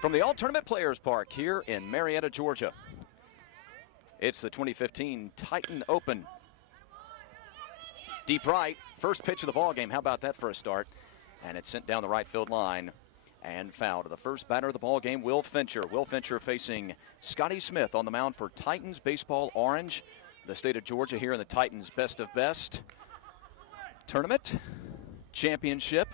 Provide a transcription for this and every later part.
From the All-Tournament Players Park here in Marietta, Georgia. It's the 2015 Titan Open. Deep right, first pitch of the ball game. How about that for a start? And it's sent down the right field line and fouled. The first batter of the ball game, Will Fincher. Will Fincher facing Scotty Smith on the mound for Titans Baseball Orange. The state of Georgia here in the Titans Best of Best Tournament Championship.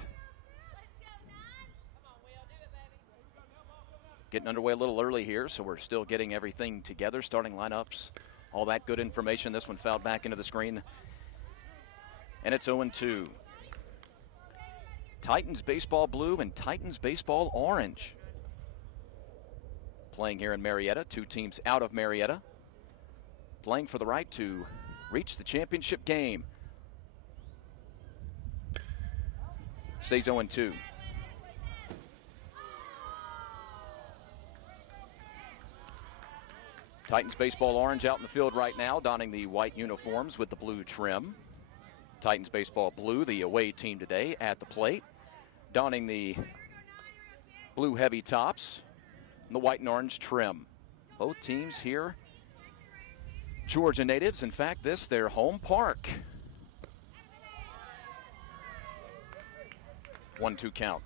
Getting underway a little early here, so we're still getting everything together, starting lineups, all that good information. This one fouled back into the screen. And it's 0-2. Titans Baseball Blue and Titans Baseball Orange. Playing here in Marietta, two teams out of Marietta. Playing for the right to reach the championship game. Stays 0-2. Titans Baseball Orange out in the field right now, donning the white uniforms with the blue trim. Titans Baseball Blue, the away team today, at the plate, donning the blue heavy tops and the white and orange trim. Both teams here, Georgia natives. In fact, this their home park. 1-2 count.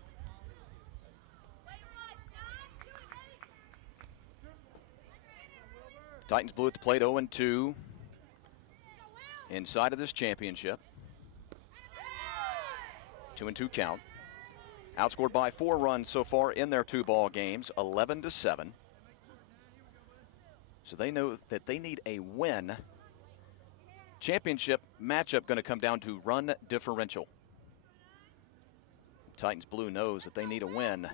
Titans Blue at the plate, 0-2 inside of this championship. 2-2 count. Outscored by 4 runs so far in their 2 ball games, 11-7. So they know that they need a win. Championship matchup going to come down to run differential. Titans Blue knows that they need a win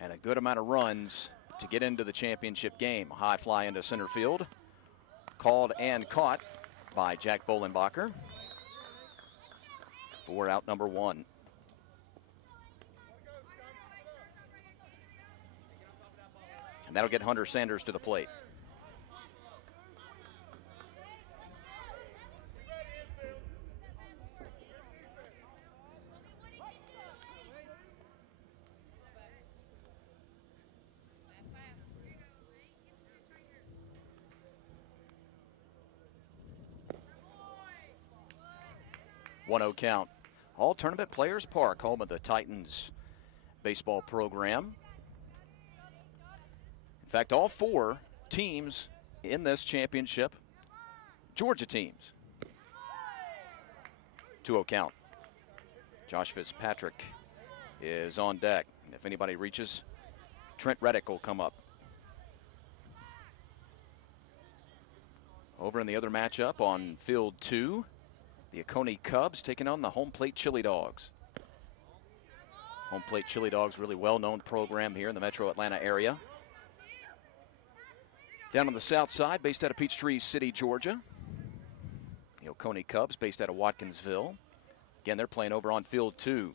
and a good amount of runs to get into the championship game. A high fly into center field. Called and caught by Jack Bolenbacher for out number 1. And that'll get Hunter Sanders to the plate. One-0 count. All-Tournament Players Park, home of the Titans baseball program. In fact, all 4 teams in this championship, Georgia teams. 2-0 count. Josh Fitzpatrick is on deck. If anybody reaches, Trent Reddick will come up. Over in the other matchup on field 2, the Oconee Cubs taking on the Home Plate Chili Dogs. Home Plate Chili Dogs, really well-known program here in the metro Atlanta area. Down on the south side, based out of Peachtree City, Georgia. The Oconee Cubs, based out of Watkinsville. Again, they're playing over on field 2.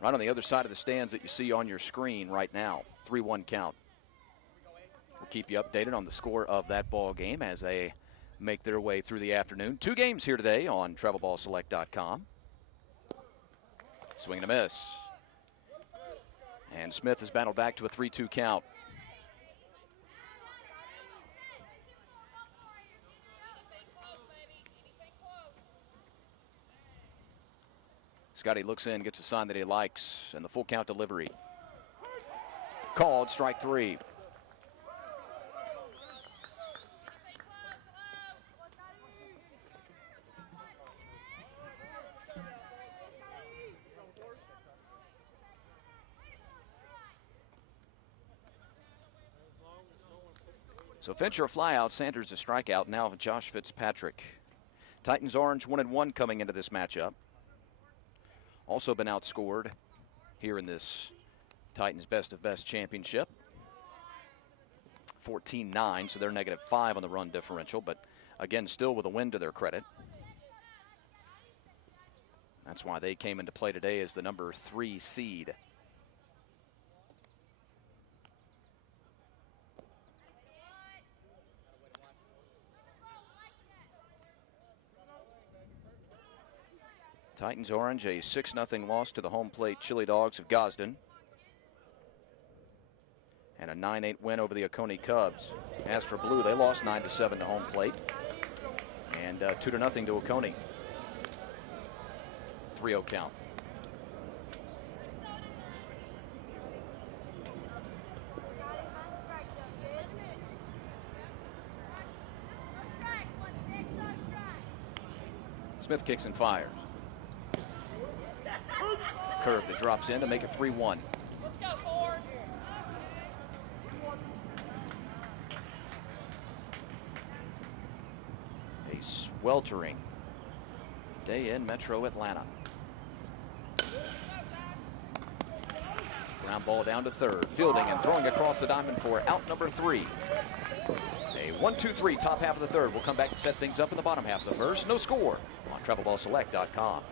Right on the other side of the stands that you see on your screen right now. 3-1 count. We'll keep you updated on the score of that ball game as they make their way through the afternoon. 2 games here today on TravelBallSelect.com. Swing and a miss. And Smith has battled back to a 3-2 count. Scotty looks in, gets a sign that he likes, and the full count delivery. Called, strike 3. So Fincher a flyout, Sanders a strikeout, now Josh Fitzpatrick. Titans Orange 1-1 coming into this matchup. Also been outscored here in this Titans Best of Best Championship. 14-9, so they're -5 on the run differential, but again, still with a win to their credit. That's why they came into play today as the number 3 seed. Titans Orange, a 6-0 loss to the home plate Chili Dogs of Gosden. And a 9-8 win over the Oconee Cubs. As for Blue, they lost 9-7 to home plate. And 2-0 to Oconee. 3-0 count. Smith kicks and fires. Curve that drops in to make it 3-1. Let's go, Forrest. A sweltering day in Metro Atlanta. Ground ball down to third. Fielding and throwing across the diamond for out number 3. A 1-2-3 top half of the third. We'll come back and set things up in the bottom half of the first. No score on TravelBallSelect.com.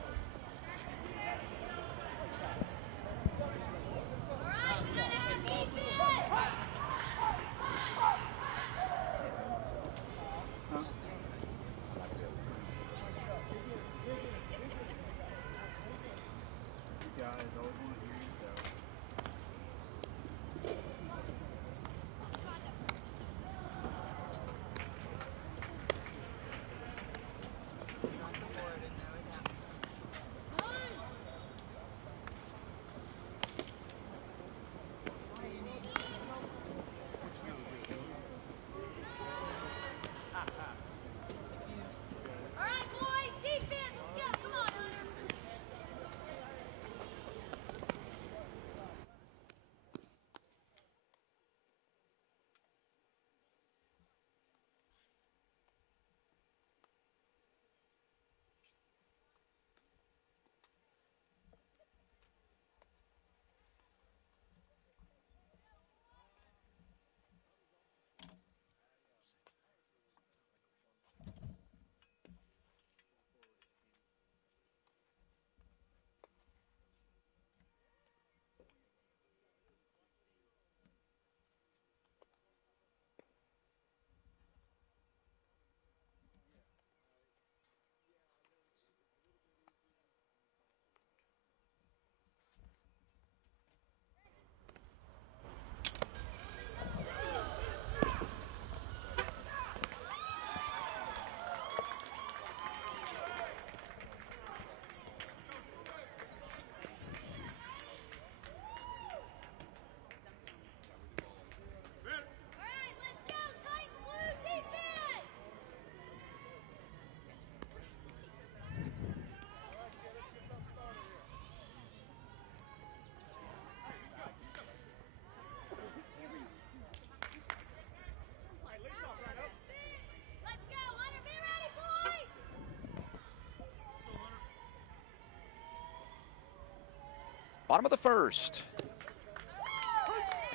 Bottom of the first.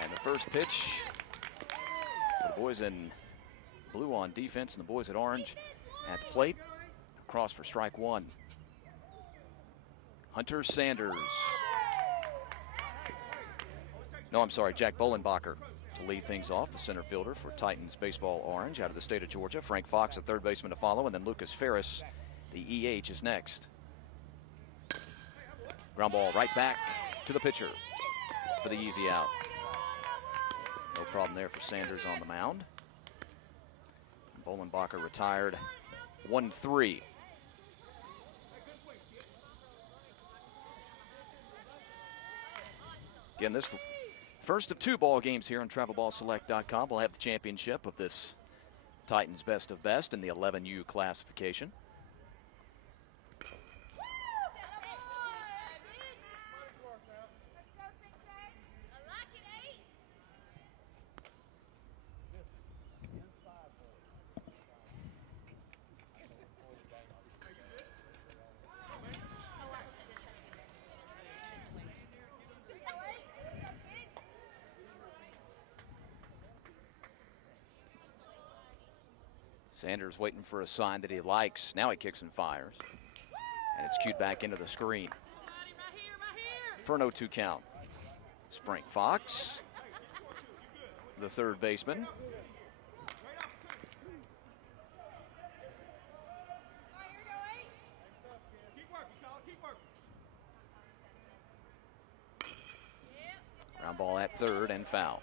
And the first pitch for the boys in blue on defense and the boys at orange at the plate. Across for strike one. Hunter Sanders. No, I'm sorry, Jack Bolenbacher to lead things off, the center fielder for Titans baseball orange out of the state of Georgia. Frank Fox, the third baseman, to follow, and then Lucas Ferris, the EH, is next. Ground ball right back to the pitcher for the easy out. No problem there for Sanders on the mound. Bolenbacher retired 1-3. Again, this first of 2 ball games here on TravelBallSelect.com. We'll have the championship of this Titans Best of Best in the 11U classification. Sanders waiting for a sign that he likes. Now he kicks and fires. And it's cued back into the screen. For an 0-2 count. It's Frank Fox, the third baseman. Keep working, Callie. Keep working. Keep working. ball at third and foul.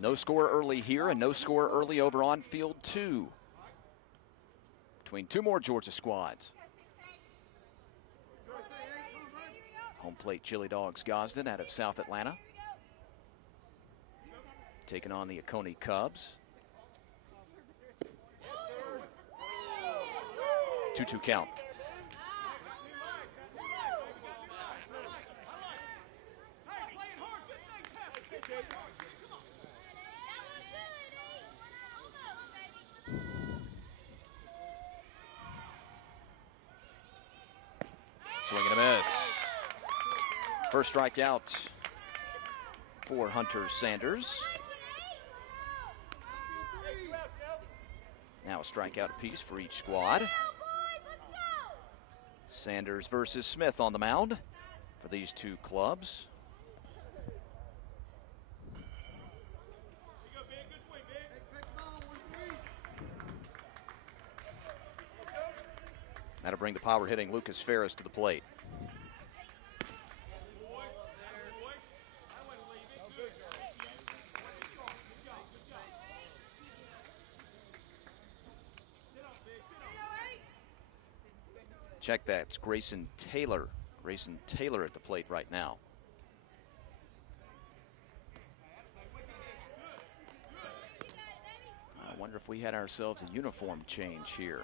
No score early here and no score early over on field 2 between two more Georgia squads. Home plate Chili Dogs Gosden out of South Atlanta, taking on the Oconee Cubs. 2-2 count. Swing and a miss. First strikeout for Hunter Sanders. Now a strikeout apiece for each squad. Sanders versus Smith on the mound for these two clubs. That'll bring the power hitting Lucas Ferris to the plate. Check that, it's Grayson Taylor. Grayson Taylor at the plate right now. I wonder if we had ourselves a uniform change here.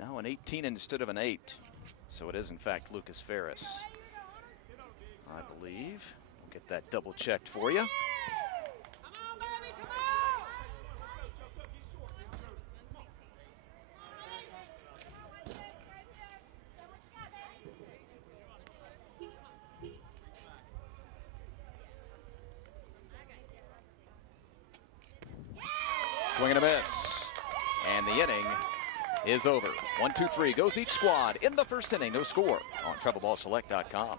Now an 18 instead of an 8. So it is in fact Lucas Ferris, I believe. We'll get that double checked for you. Swing and a miss. And the inning is over. 1-2-3 goes each squad in the first inning. No score on TrebleBallSelect.com.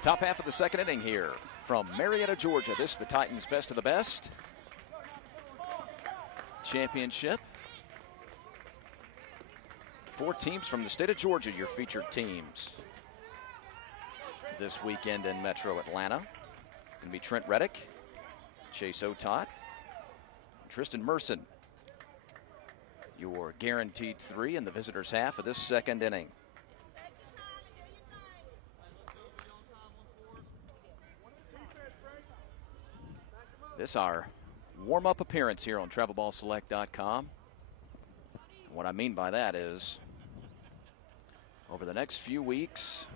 Top half of the second inning here from Marietta, Georgia. This is the Titans' best of the best championship. 4 teams from the state of Georgia, your featured teams this weekend in Metro Atlanta. Going to be Trent Reddick, Chase Otot, Tristan Merson. Your guaranteed 3 in the visitors' half of this second inning. This our warm-up appearance here on TravelBallSelect.com. What I mean by that is, over the next few weeks,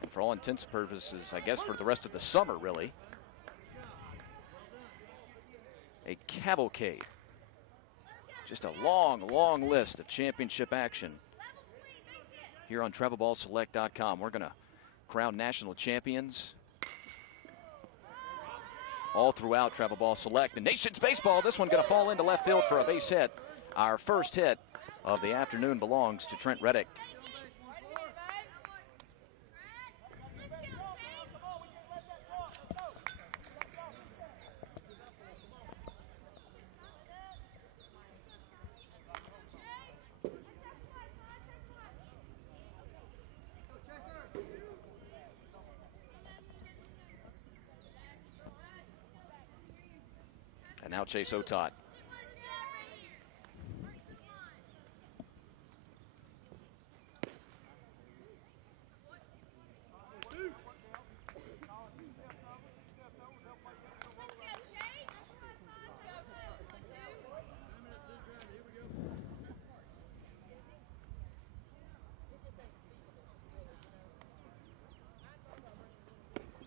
and for all intents and purposes, I guess for the rest of the summer, really, a cavalcade. Just a long, long list of championship action here on TravelBallSelect.com. We're going to crown national champions all throughout Travel Ball Select. And Nations Baseball, this one going to fall into left field for a base hit. Our first hit of the afternoon belongs to Trent Reddick. And now Chase Otot.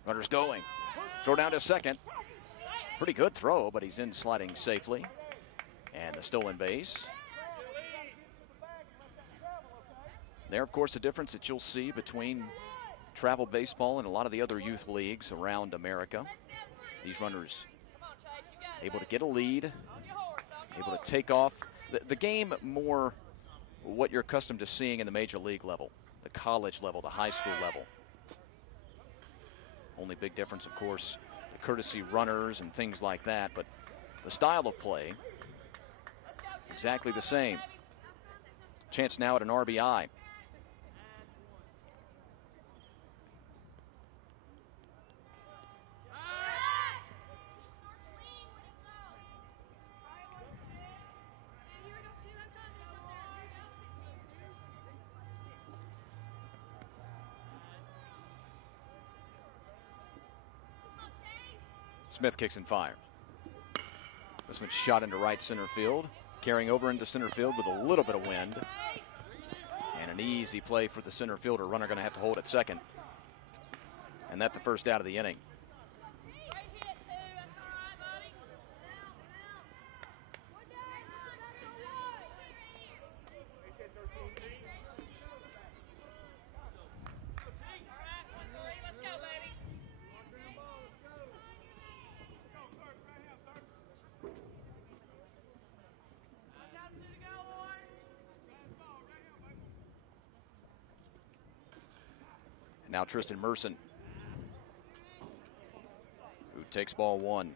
Runner's going. Throw down to second. Pretty good throw, but he's in sliding safely. And the stolen base. There, of course, the difference that you'll see between travel baseball and a lot of the other youth leagues around America. These runners able to get a lead, able to take off. The game more what you're accustomed to seeing in the major league level, the college level, the high school level. Only big difference, of course, the courtesy runners and things like that, but the style of play, exactly the same. Chance now at an RBI. Smith kicks and fire. This one's shot into right center field, carrying over into center field with a little bit of wind. And an easy play for the center fielder. Runner going to have to hold at second. And that's the first out of the inning. Now Tristan Merson, who takes ball 1.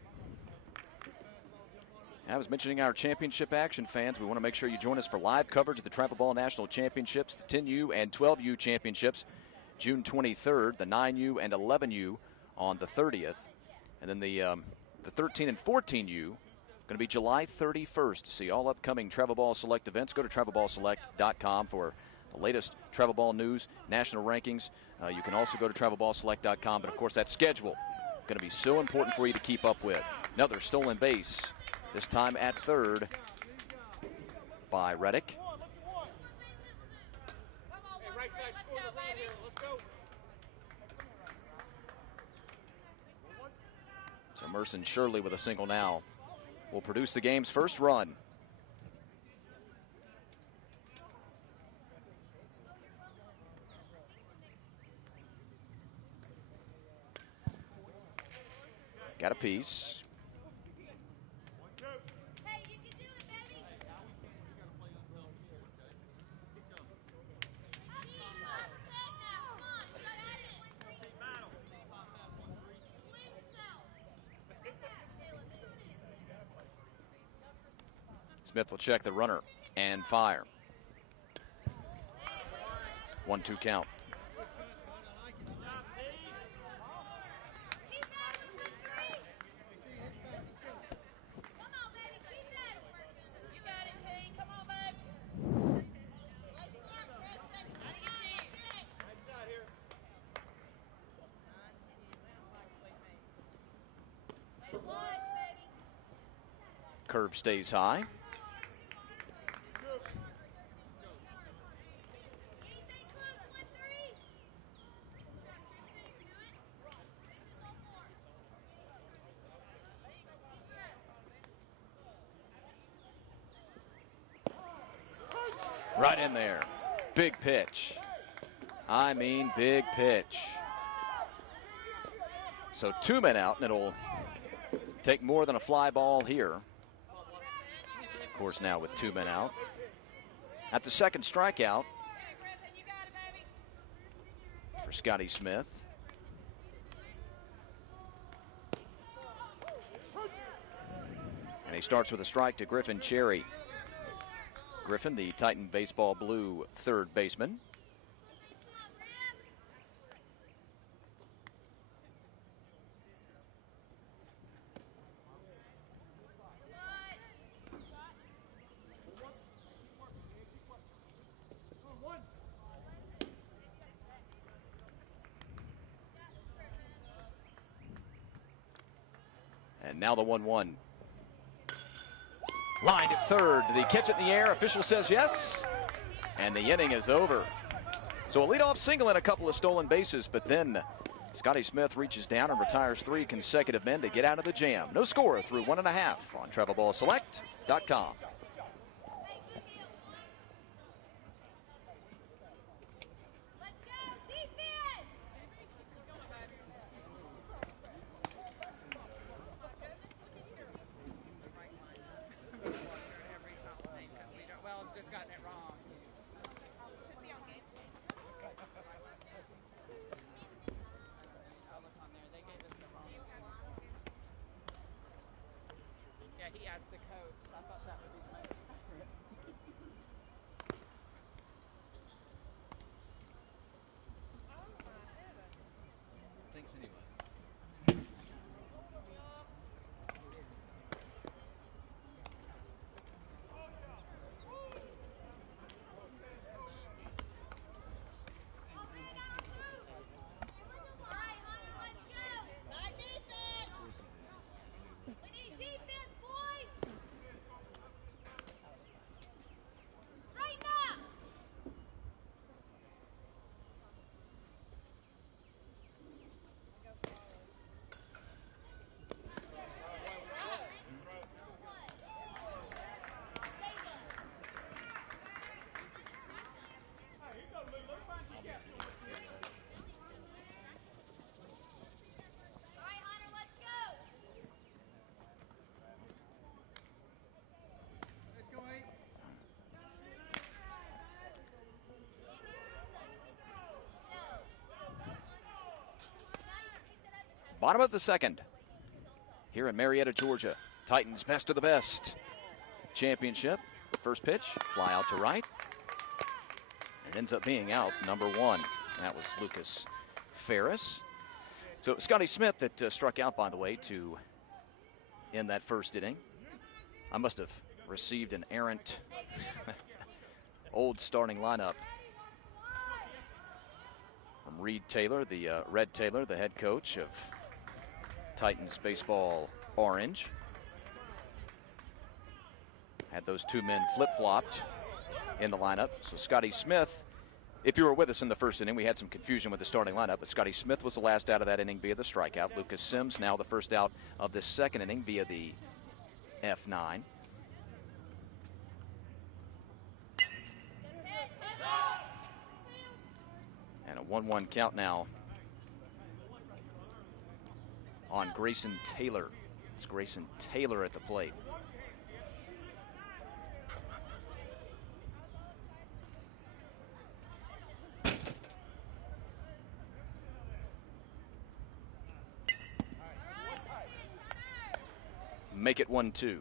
I was mentioning our championship action, fans. We want to make sure you join us for live coverage of the Travel Ball National Championships, the 10U and 12U Championships, June 23rd, the 9U and 11U on the 30th. And then the 13 and 14U going to be July 31st. To see all upcoming Travel Ball Select events, go to TravelBallSelect.com for the latest Travel Ball news, national rankings. You can also go to TravelBallSelect.com, but of course that schedule going to be so important for you to keep up with. Another stolen base, this time at third by Reddick. So Merson Shirley with a single now will produce the game's first run. Got a piece. Hey, you can do it, baby. Smith will check the runner and fire. 1-2 count. Curve stays high. Anything close, 1-3. Right in there. Big pitch. I mean, big pitch. So 2 men out, and it'll take more than a fly ball here. Of course, now with 2 men out. At the second strikeout for Scotty Smith. And he starts with a strike to Griffin Cherry. Griffin, the Titan Baseball Blue third baseman. And now the 1-1. Lined at third. Did he catch it in the air? Official says yes. And the inning is over. So a leadoff single and a couple of stolen bases, but then Scotty Smith reaches down and retires 3 consecutive men to get out of the jam. No score through 1.5 on TravelBallSelect.com. Let's go, defense! Well, just gotten it wrong. I'll look on there. They gave us the wrong. Yeah, he asked the coach. I thought that would be the most accurate. Thanks anyway. All right, Hunter, let's go. Got defense. We need defense, boys. Straighten up. All right, Hunter, let's go. Let's go, 8. Bottom of the second. Here in Marietta, Georgia. Titans best of the best. Championship. First pitch, fly out to right. It ends up being out, number 1. That was Lucas Ferris. So it was Scotty Smith that struck out, by the way, to end that first inning. I must have received an errant old starting lineup from Reed Taylor, the Red Taylor, the head coach of Titans Baseball Orange. Had those 2 men flip-flopped in the lineup. So Scotty Smith, if you were with us in the first inning, we had some confusion with the starting lineup, but Scotty Smith was the last out of that inning via the strikeout. Lucas Sims now the first out of the second inning via the F9. And a 1-1 count now on Grayson Taylor. It's Grayson Taylor at the plate. Make it 1-2.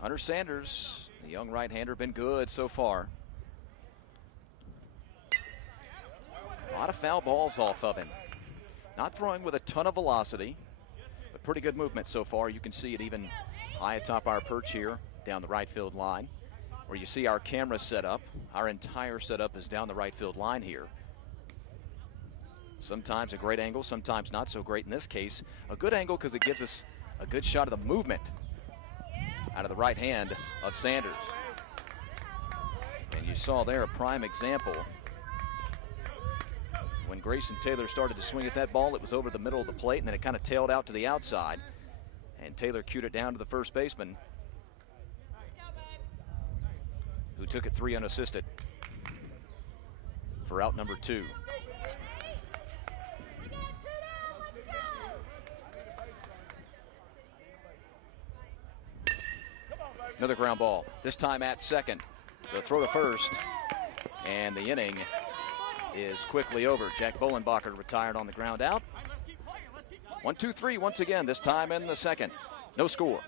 Hunter Sanders, the young right-hander, been good so far. A lot of foul balls off of him. Not throwing with a ton of velocity, but pretty good movement so far. You can see it even high atop our perch here down the right field line. where you see our camera set up. Our entire setup is down the right field line here. Sometimes a great angle, sometimes not so great. In this case, a good angle because it gives us a good shot of the movement out of the right hand of Sanders. And you saw there a prime example. When Grayson Taylor started to swing at that ball, it was over the middle of the plate, and then it kind of tailed out to the outside. And Taylor cued it down to the first baseman, who took it 3 unassisted for out number 2. Another ground ball, this time at second. They'll throw to first, and the inning is quickly over. Jack Bolenbacher retired on the ground out. 1-2-3 once again, this time in the second. No score.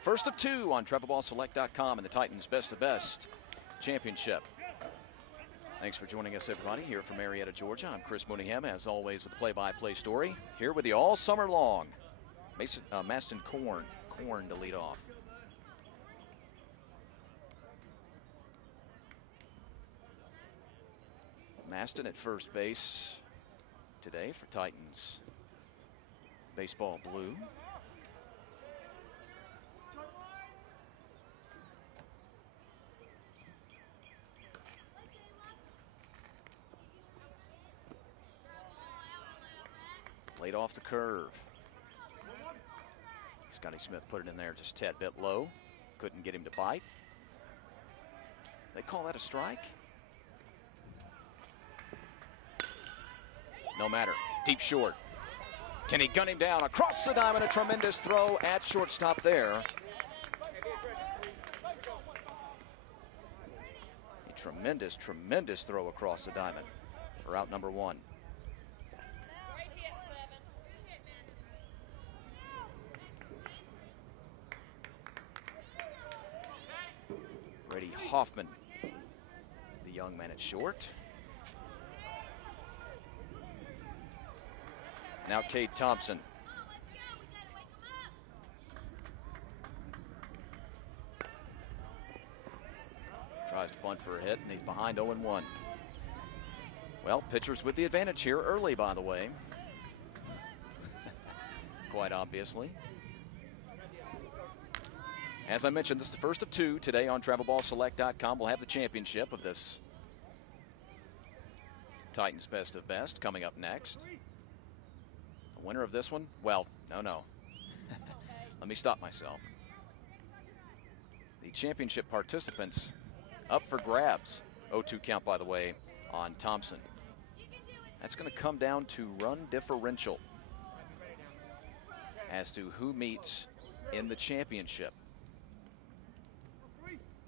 First of 2 on TravelBallSelect.com and the Titans Best of Best Championship. Thanks for joining us, everybody, here from Marietta, Georgia. I'm Chris Mooneyham, as always, with the play-by-play story. Here with you all summer long. Maston Korn to lead off. Maston at first base today for Titans Baseball Blue. Laid off the curve. Scotty Smith put it in there just a tad bit low. Couldn't get him to bite. They call that a strike? No matter. Deep short. Can he gun him down across the diamond? A tremendous throw at shortstop there. A tremendous throw across the diamond for out number 1. Brady Hoffman, the young man at short. Now Cade Thompson. Tries to bunt for a hit, and he's behind 0-1. Well, pitchers with the advantage here early, by the way. Quite obviously. As I mentioned, this is the first of 2 today on TravelBallSelect.com. We'll have the championship of this Titans Best of Best coming up next. The winner of this one, well, no. Let me stop myself. The championship participants up for grabs. 0-2 count, by the way, on Thompson. That's going to come down to run differential as to who meets in the championship.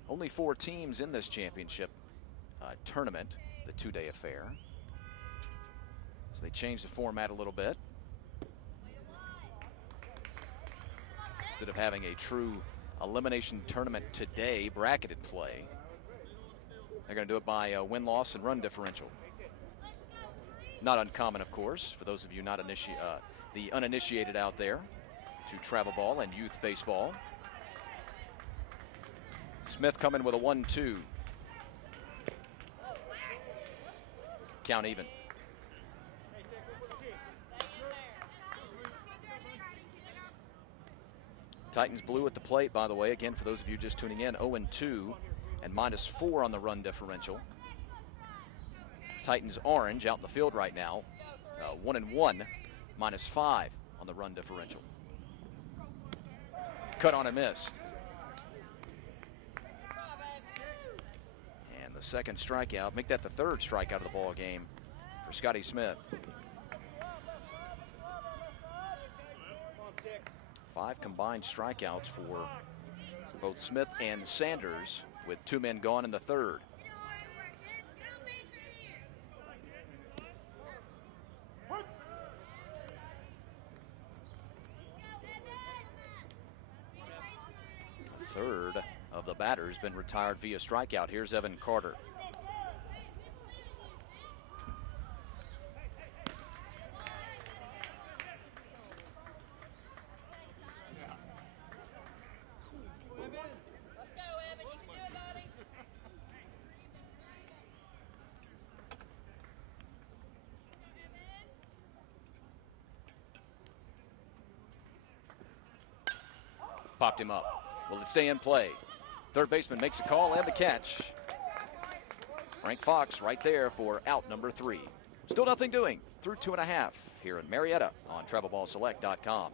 Only 4 teams in this championship tournament, the 2-day affair. So they changed the format a little bit. Instead of having a true elimination tournament today, bracketed play, they're going to do it by win-loss and run differential. Not uncommon, of course, for those of you not the uninitiated out there, to travel ball and youth baseball. Smith coming with a 1-2. Count even. Titans blue at the plate, by the way, again, for those of you just tuning in, 0-2 and -4 on the run differential. Titans orange out in the field right now, 1-1, -5 on the run differential. Cut on and missed. And the second strikeout, make that the 3rd strikeout of the ball game for Scotty Smith. 5 combined strikeouts for both Smith and Sanders, with 2 men gone in the 3rd. A third of the batters been retired via strikeout. Here's Evan Carter. Popped him up. Will it stay in play? Third baseman makes a call and the catch. Frank Fox right there for out number 3. Still nothing doing through 2.5 here in Marietta on TravelBallSelect.com.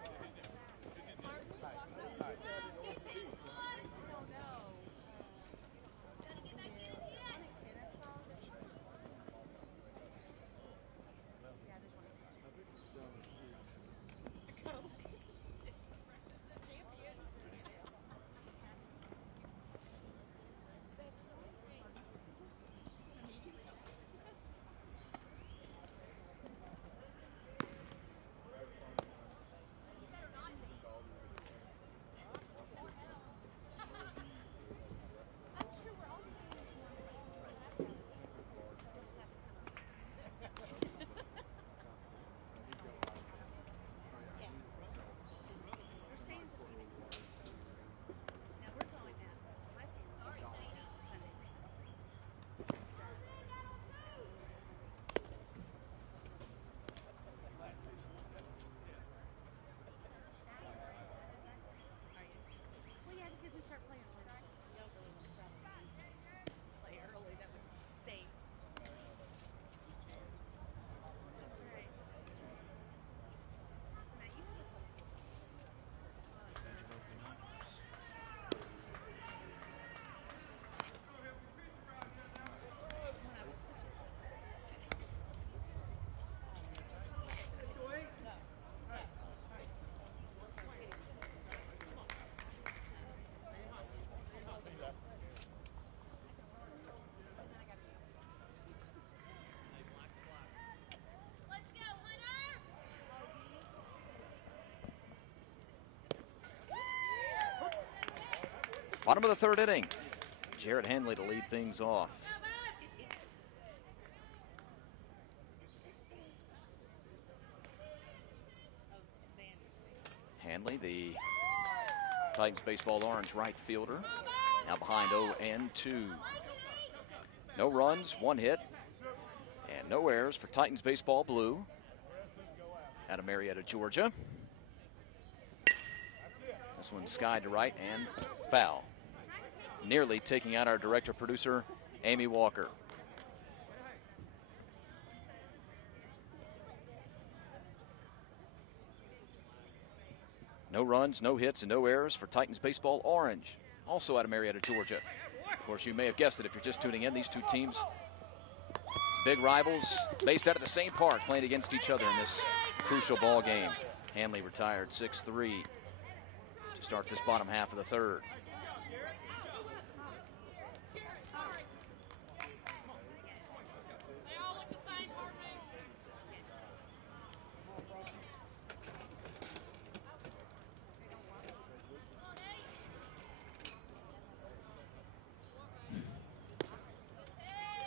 Bottom of the 3rd inning. Jarrett Hanley to lead things off. Hanley, the Titans baseball orange right fielder, now behind 0-2. No runs, 1 hit, and no errors for Titans baseball blue out of Marietta, Georgia. This one skied to right and foul. Nearly taking out our director-producer, Amy Walker. No runs, no hits, and no errors for Titans baseball orange, also out of Marietta, Georgia. Of course, you may have guessed it if you're just tuning in. These two teams big rivals based out of the same park playing against each other in this crucial ball game. Hanley retired 6-3 to start this bottom half of the third.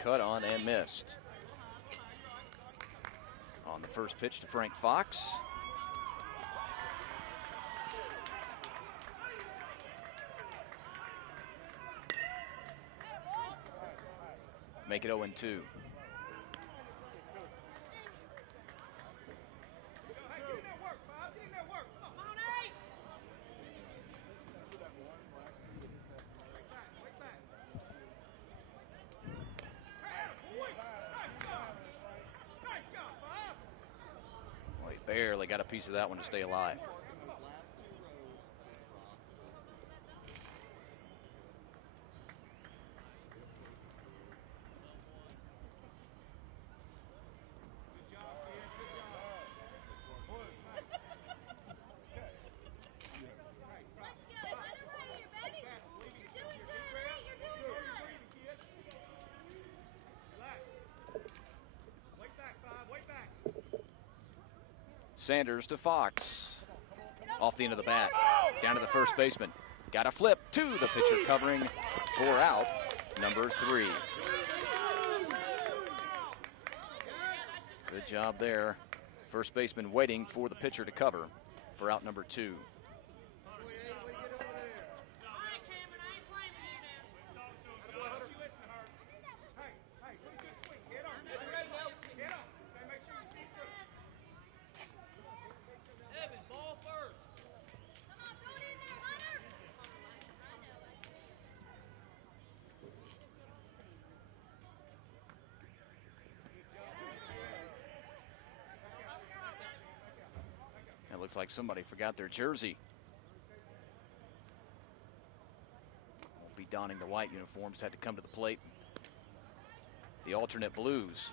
Cut on and missed. On the first pitch to Frank Fox. Make it 0-2. Well, he barely got a piece of that one to stay alive. Sanders to Fox. Off the end of the bat. Down to the first baseman. Got a flip to the pitcher covering for out number 3. Good job there. First baseman waiting for the pitcher to cover for out number 2. It looks like somebody forgot their jersey. Won't be donning the white uniforms, had to come to the plate. The alternate blues.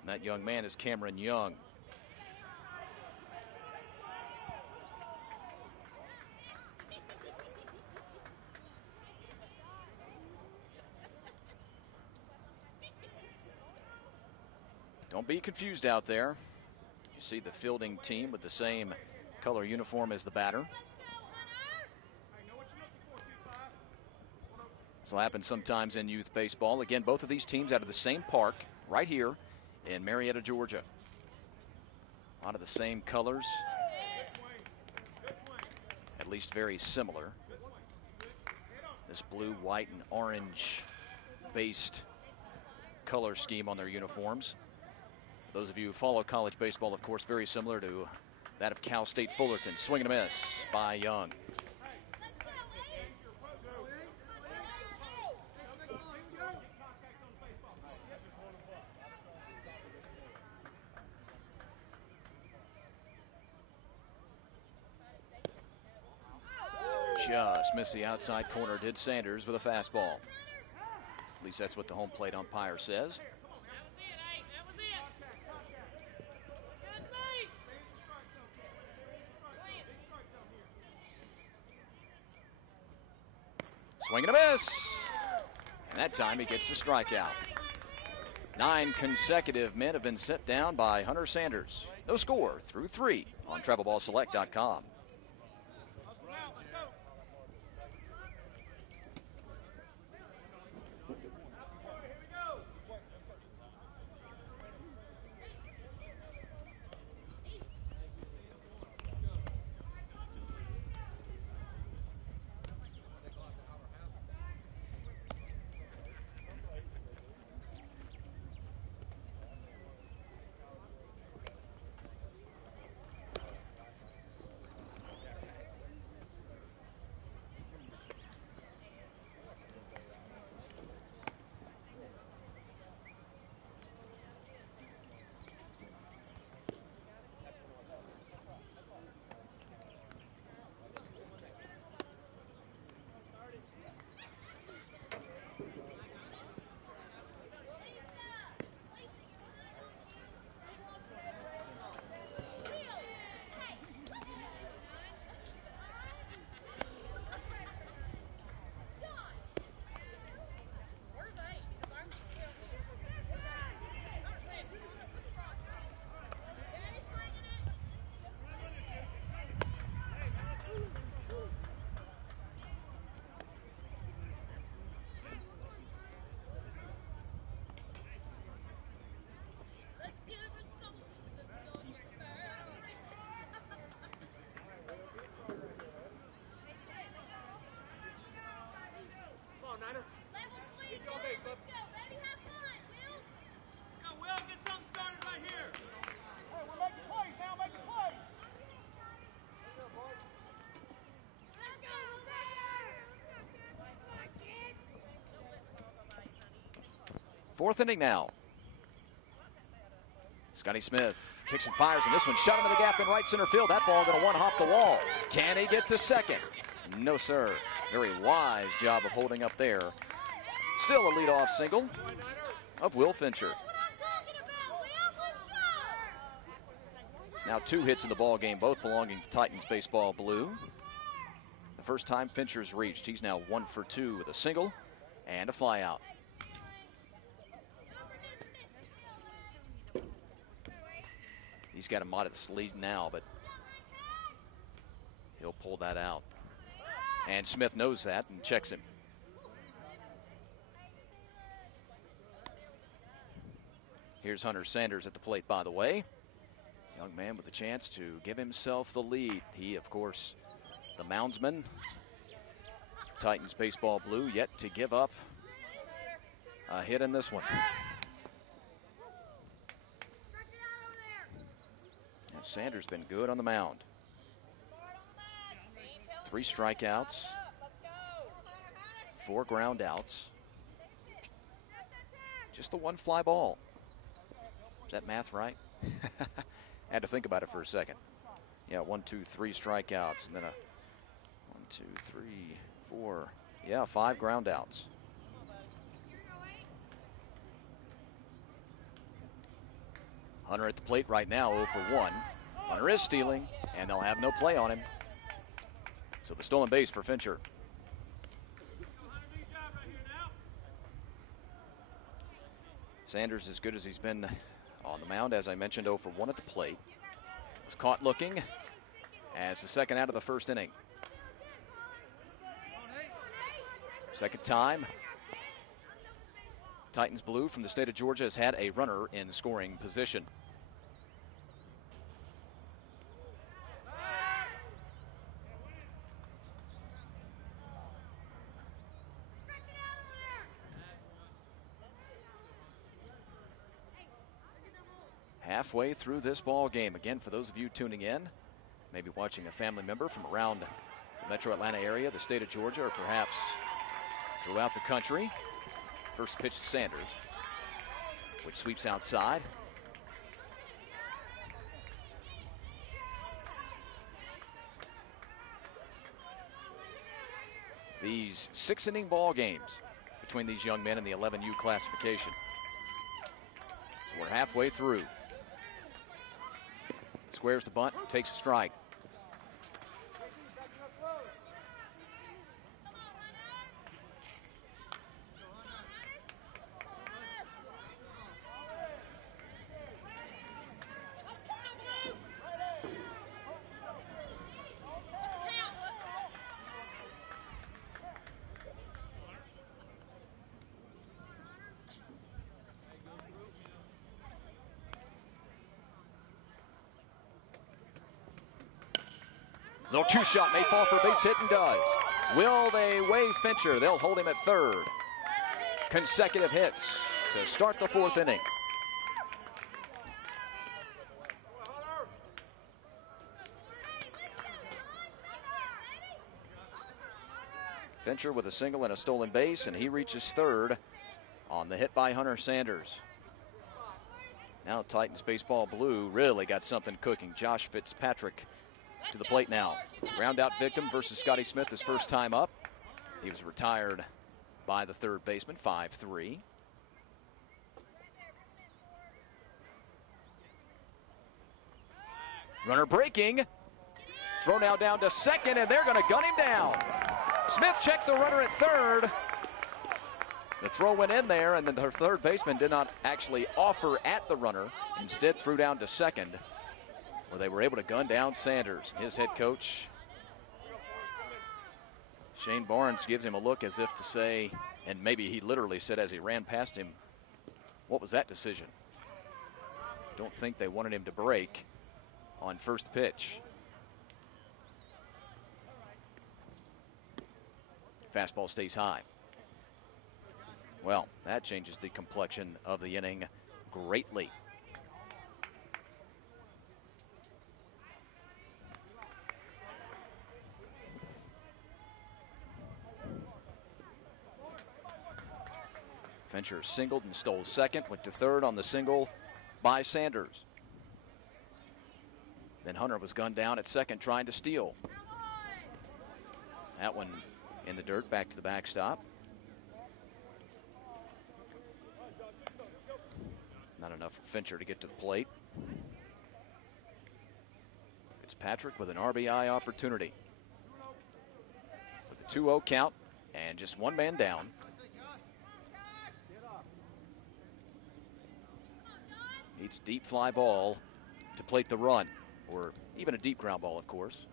And that young man is Cameron Young. Don't be confused out there. You see the fielding team with the same color uniform as the batter. This will happen sometimes in youth baseball. Again, both of these teams out of the same park right here in Marietta, Georgia. A lot of the same colors, at least very similar. This blue, white, and orange based color scheme on their uniforms. For those of you who follow college baseball, of course, very similar to that of Cal State Fullerton. Swing and a miss by Young. Just missed the outside corner, did Sanders with a fastball. At least that's what the home plate umpire says. Swing and a miss. And that time he gets the strikeout. 9 consecutive men have been set down by Hunter Sanders. No score through 3 on TravelBallSelect.com. Fourth inning now. Scotty Smith kicks and fires, and this one shot into the gap in right center field. That ball going to one-hop the wall. Can he get to second? No, sir. Very wise job of holding up there. Still a leadoff single of Will Fincher. It's now 2 hits in the ball game, both belonging to Titans baseball blue. The first time Fincher's reached. He's now 1 for 2 with a single and a fly out. He's got a modest lead now, but he'll pull that out. And Smith knows that and checks him. Here's Hunter Sanders at the plate, by the way. Young man with a chance to give himself the lead. He, of course, the moundsman. Titans baseball blue yet to give up a hit in this one. And Sanders been good on the mound. 3 strikeouts, 4 ground outs. Just the 1 fly ball. Is that math right? Had to think about it for a second. Yeah, 1, 2, 3 strikeouts, and then a 1, 2, 3, 4. Yeah, 5 ground outs. Hunter at the plate right now, 0 for 1. Hunter is stealing, and they'll have no play on him. So the stolen base for Fincher. Sanders as good as he's been on the mound, as I mentioned, 0 for 1 at the plate. Was caught looking as the second out of the first inning. Second time Titans blue from the state of Georgia has had a runner in scoring position. Halfway through this ball game. Again, for those of you tuning in, maybe watching a family member from around the metro Atlanta area, the state of Georgia, or perhaps throughout the country. First pitch to Sanders, which sweeps outside. These 6-inning ball games between these young men in the 11U classification. So we're halfway through. Squares the bunt, takes a strike. Little 2-shot may fall for a base hit and does. Will they waive Fincher? They'll hold him at third. Consecutive hits to start the 4th inning. Fincher with a single and a stolen base, and he reaches third on the hit by Hunter Sanders. Now Titans baseball blue really got something cooking. Josh Fitzpatrick to the plate now. Ground out victim versus Scotty Smith his first time up. He was retired by the third baseman, 5-3. Runner breaking. Throw now down to second, and they're going to gun him down. Smith checked the runner at third. The throw went in there, and then the third baseman did not actually offer at the runner. Instead threw down to second, where they were able to gun down Sanders. His head coach, Shane Barnes, gives him a look as if to say, and maybe he literally said as he ran past him, what was that decision? Don't think they wanted him to break on first pitch. Fastball stays high. Well, that changes the complexion of the inning greatly. Fincher singled and stole second, went to third on the single by Sanders. Then Hunter was gunned down at second trying to steal. That one in the dirt, back to the backstop. Not enough for Fincher to get to the plate. Fitzpatrick with an RBI opportunity. With a 2-0 count and just one man down. Needs a deep fly ball to plate the run, or even a deep ground ball, of course.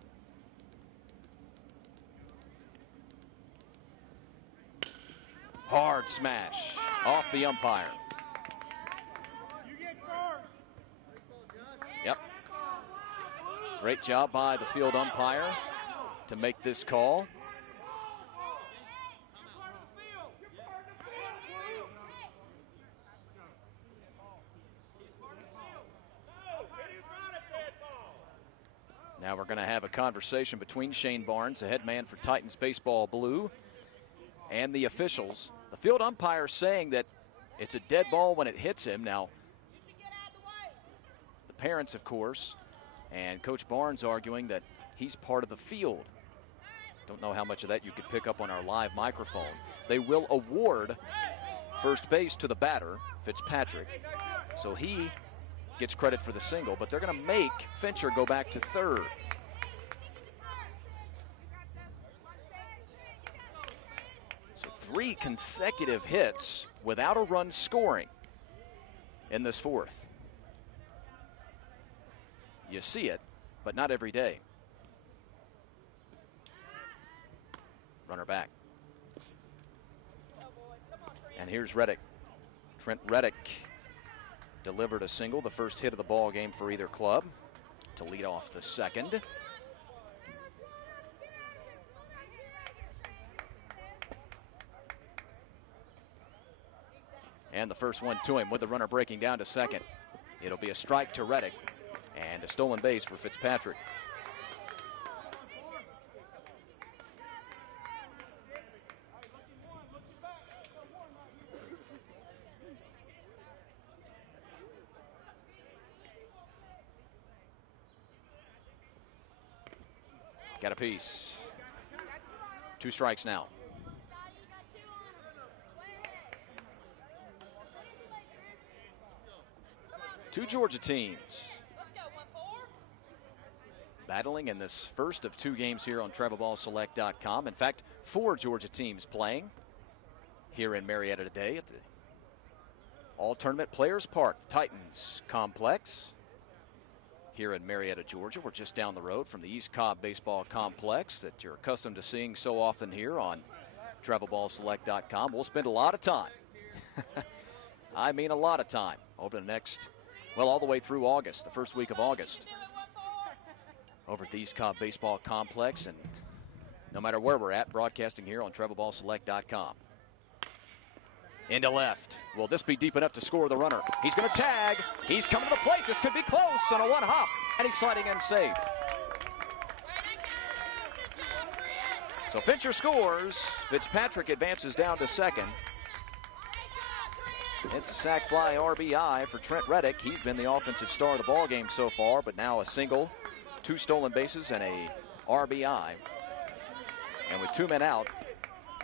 Hard smash off the umpire. Yep. Great job by the field umpire to make this call. Now we're going to have a conversation between Shane Barnes, the head man for Titans Baseball Blue, and the officials. The field umpire saying that it's a dead ball when it hits him. Now, the parents, of course, and Coach Barnes arguing that he's part of the field. Don't know how much of that you could pick up on our live microphone. They will award first base to the batter, Fitzpatrick. So he gets credit for the single, but they're going to make Fincher go back to third. So 3 consecutive hits without a run scoring in this fourth. You see it, but not every day. Runner back. And here's Reddick. Trent Reddick delivered a single, the first hit of the ball game for either club, to lead off the second. And the first one to him with the runner breaking down to second. It'll be a strike to Reddick and a stolen base for Fitzpatrick. Got a piece. 2 strikes now. Two Georgia teams battling in this first of 2 games here on TravelBallSelect.com. In fact, 4 Georgia teams playing here in Marietta today at the All-Tournament Players Park, the Titans Complex. Here in Marietta, Georgia. We're just down the road from the East Cobb Baseball Complex that you're accustomed to seeing so often here on TravelBallSelect.com. We'll spend a lot of time, I mean a lot of time, over the next, well, all the way through August, the first week of August, over at the East Cobb Baseball Complex. And no matter where we're at, broadcasting here on TravelBallSelect.com. Into left. Will this be deep enough to score the runner? He's going to tag. He's coming to the plate. This could be close on a 1 hop. And he's sliding in safe. So Fincher scores. Fitzpatrick advances down to second. It's a sac fly RBI for Trent Reddick. He's been the offensive star of the ballgame so far, but now a single, 2 stolen bases, and a RBI. And with 2 men out,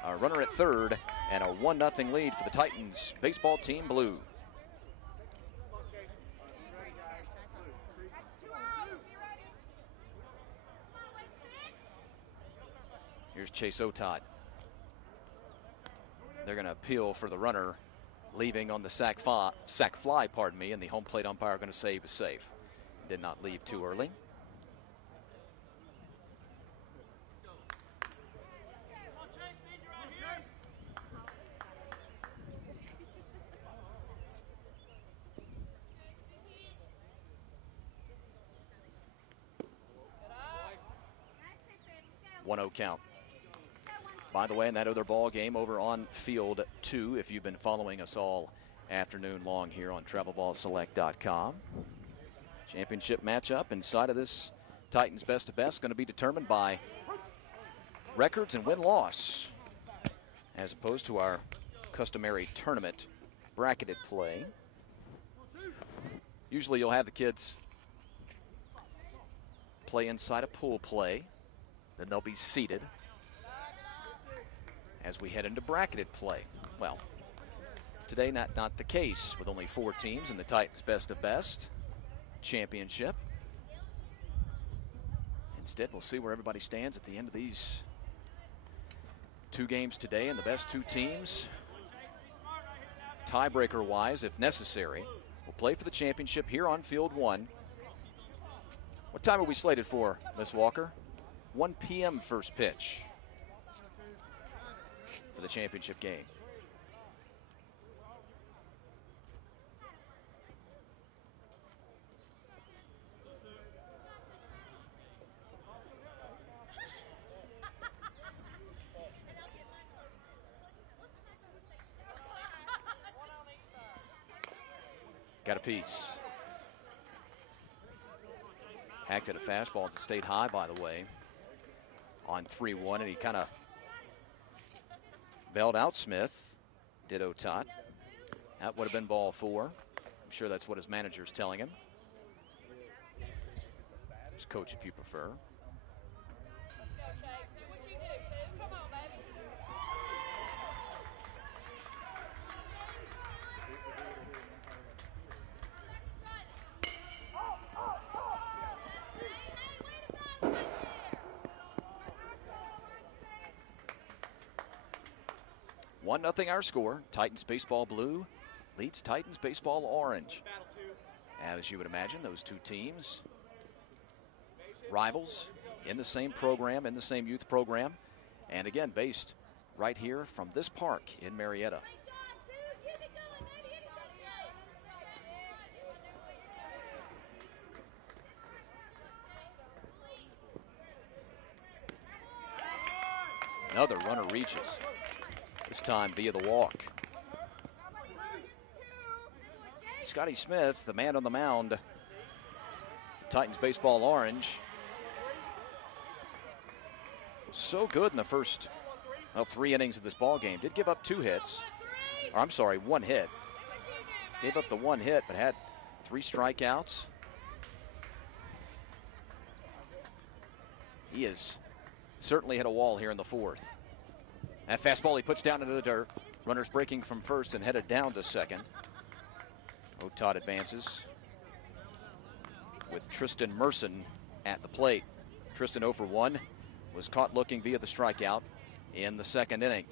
a runner at third, and a 1-0 lead for the Titans baseball team blue. Here's Chase Otod. They're going to appeal for the runner leaving on the sac fly, pardon me, and the home plate umpire going to say he was safe. Did not leave too early. Count. By the way, in that other ball game over on field 2, if you've been following us all afternoon long here on TravelBallSelect.com, championship matchup inside of this Titans best of best going to be determined by records and win-loss, as opposed to our customary tournament bracketed play. Usually you'll have the kids play inside a pool play, then they'll be seated as we head into bracketed play. Well, today not the case with only 4 teams in the Titans Best of Best Championship. Instead, we'll see where everybody stands at the end of these 2 games today, and the best 2 teams, tiebreaker-wise, if necessary, will play for the championship here on Field 1. What time are we slated for, Miss Walker? 1 p.m. first pitch for the championship game. Got a piece. Hacked at a fastball that stayed high, by the way, on 3-1, and he kind of bailed out Smith, did Otot. That would have been ball 4. I'm sure that's what his manager's telling him. His coach, if you prefer. Let's go, Chase. Do what you do, too. Come on, baby. One nothing our score. Titans baseball blue leads Titans baseball orange. As you would imagine, those 2 teams, rivals in the same program, in the same youth program, and again, based right here from this park in Marietta. Another runner reaches, this time via the walk. Scotty Smith, the man on the mound, Titans baseball orange. So good in the first 3 innings of this ball game. Did give up 2 hits, or I'm sorry, 1 hit. Gave up the 1 hit, but had 3 strikeouts. He has certainly hit a wall here in the 4th. That fastball he puts down into the dirt. Runners breaking from first and headed down to second. Otot advances with Tristan Merson at the plate. Tristan 0 for 1 was caught looking via the strikeout in the 2nd inning.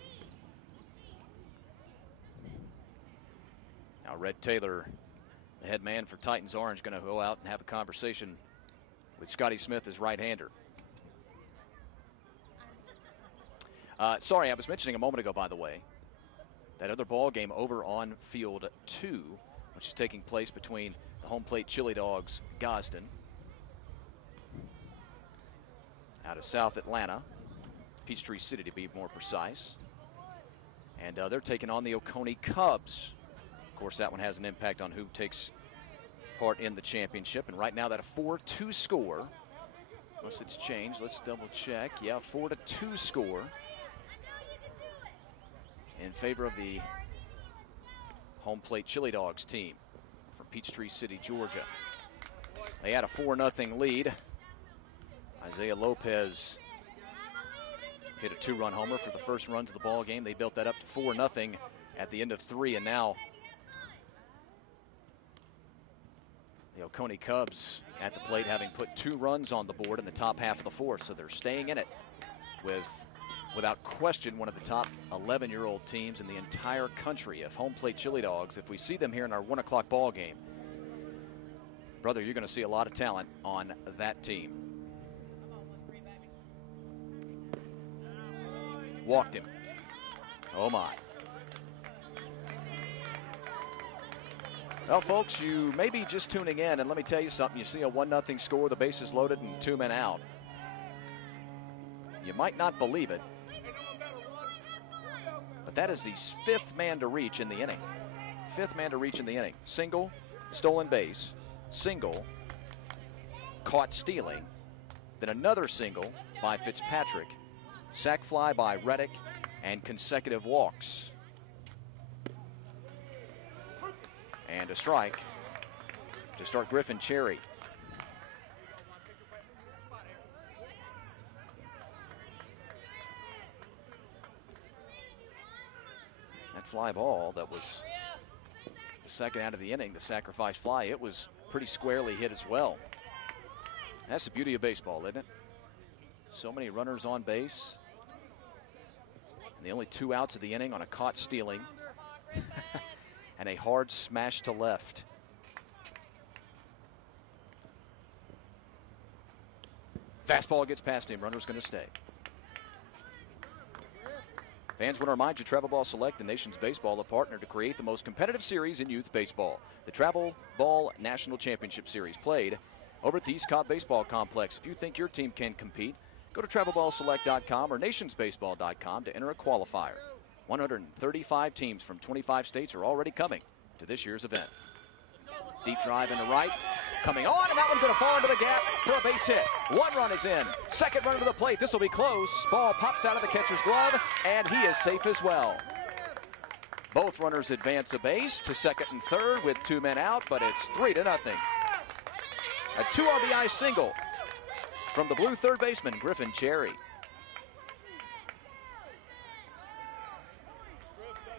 Now Red Taylor, the head man for Titans Orange, going to go out and have a conversation with Scotty Smith, his right-hander. Sorry, I was mentioning a moment ago, by the way, that other ball game over on Field 2, which is taking place between the home plate Chili Dogs Gosden out of South Atlanta, Peachtree City to be more precise. And they're taking on the Oconee Cubs. Of course, that one has an impact on who takes part in the championship. And right now, that a 4-2 score, unless it's changed, let's double check. Yeah, 4-2 score in favor of the home plate Chili Dogs team from Peachtree City, Georgia. They had a 4-0 lead. Isaiah Lopez hit a 2-run homer for the first runs of the ball game. They built that up to 4-0 at the end of 3, and now the Oconee Cubs at the plate, having put 2 runs on the board in the top half of the 4th, so they're staying in it with, without question, one of the top 11-year-old teams in the entire country. If home plate Chili Dogs, if we see them here in our 1 o'clock ball game, brother, you're going to see a lot of talent on that team. Walked him. Oh my. Well, folks, you may be just tuning in, and let me tell you something. You see a 1-0 score, the bases loaded, and 2 men out. You might not believe it, but that is the 5th man to reach in the inning. 5th man to reach in the inning. Single, stolen base, single, caught stealing, then another single by Fitzpatrick, sac fly by Reddick, and consecutive walks. And a strike to start Griffin Cherry. That fly ball that was the second out of the inning, the sacrifice fly, it was pretty squarely hit as well. That's the beauty of baseball, isn't it? So many runners on base. And the only 2 outs of the inning on a caught stealing. And a hard smash to left. Fastball gets past him. Runner's going to stay. Fans want to remind you, Travel Ball Select, the nation's baseball, a partner to create the most competitive series in youth baseball. The Travel Ball National Championship Series, played over at the East Cobb Baseball Complex. If you think your team can compete, go to TravelBallSelect.com or NationsBaseball.com to enter a qualifier. 135 teams from 25 states are already coming to this year's event. Deep drive into right, coming on, and that one's going to fall into the gap for a base hit. 1 run is in. Second run to the plate. This will be close. Ball pops out of the catcher's glove, and he is safe as well. Both runners advance a base to second and third with 2 men out, but it's 3-0. A 2 RBI single from the blue third baseman, Griffin Cherry.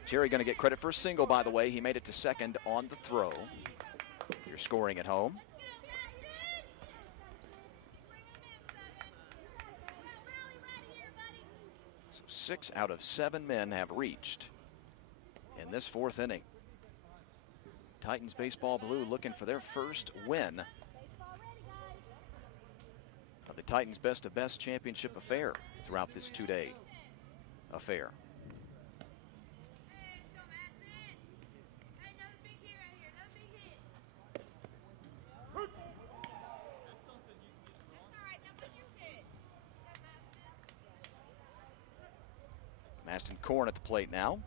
Cherry going to get credit for a single, by the way. He made it to second on the throw. You're scoring at home. So 6 out of 7 men have reached in this 4th inning. Titans baseball blue looking for their first win of the Titans Best of Best Championship affair throughout this 2-day affair. Maston Korn at the plate now.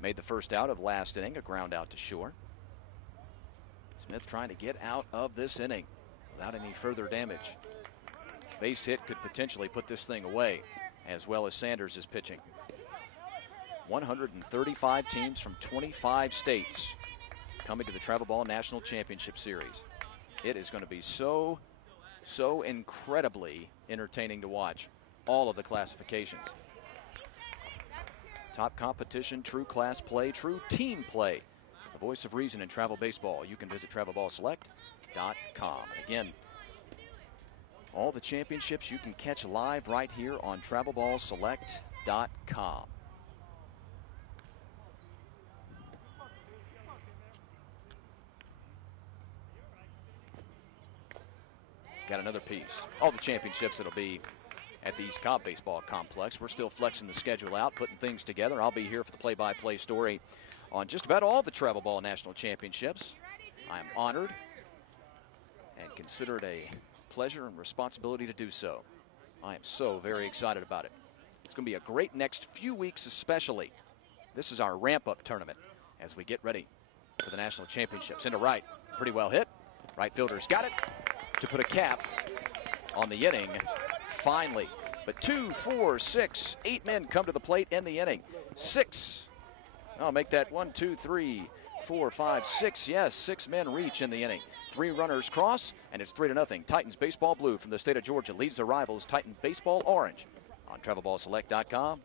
Made the first out of last inning, a ground out to short. Smith trying to get out of this inning without any further damage. Base hit could potentially put this thing away, as well as Sanders is pitching. 135 teams from 25 states coming to the Travel Ball National Championship Series. It is going to be so incredibly entertaining to watch all of the classifications. Top competition, true class play, true team play. The voice of reason in travel baseball. You can visit TravelBallSelect.com. And again, all the championships you can catch live right here on TravelBallSelect.com. Got another piece. All the championships that'll be at the East Cobb Baseball Complex. We're still flexing the schedule out, putting things together. I'll be here for the play-by-play story on just about all the Travel Ball National Championships. I am honored and consider it a pleasure and responsibility to do so. I am so very excited about it. It's going to be a great next few weeks especially. This is our ramp-up tournament as we get ready for the National Championships. Into right, pretty well hit. Right fielder's got it to put a cap on the inning. Finally, but 2, 4, 6, 8 men come to the plate in the inning. 6. I'll make that 1, 2, 3, 4, 5, 6. Yes, 6 men reach in the inning. 3 runners cross, and it's 3-0. Titans baseball blue from the state of Georgia leads the rivals Titan baseball orange on TravelBallSelect.com.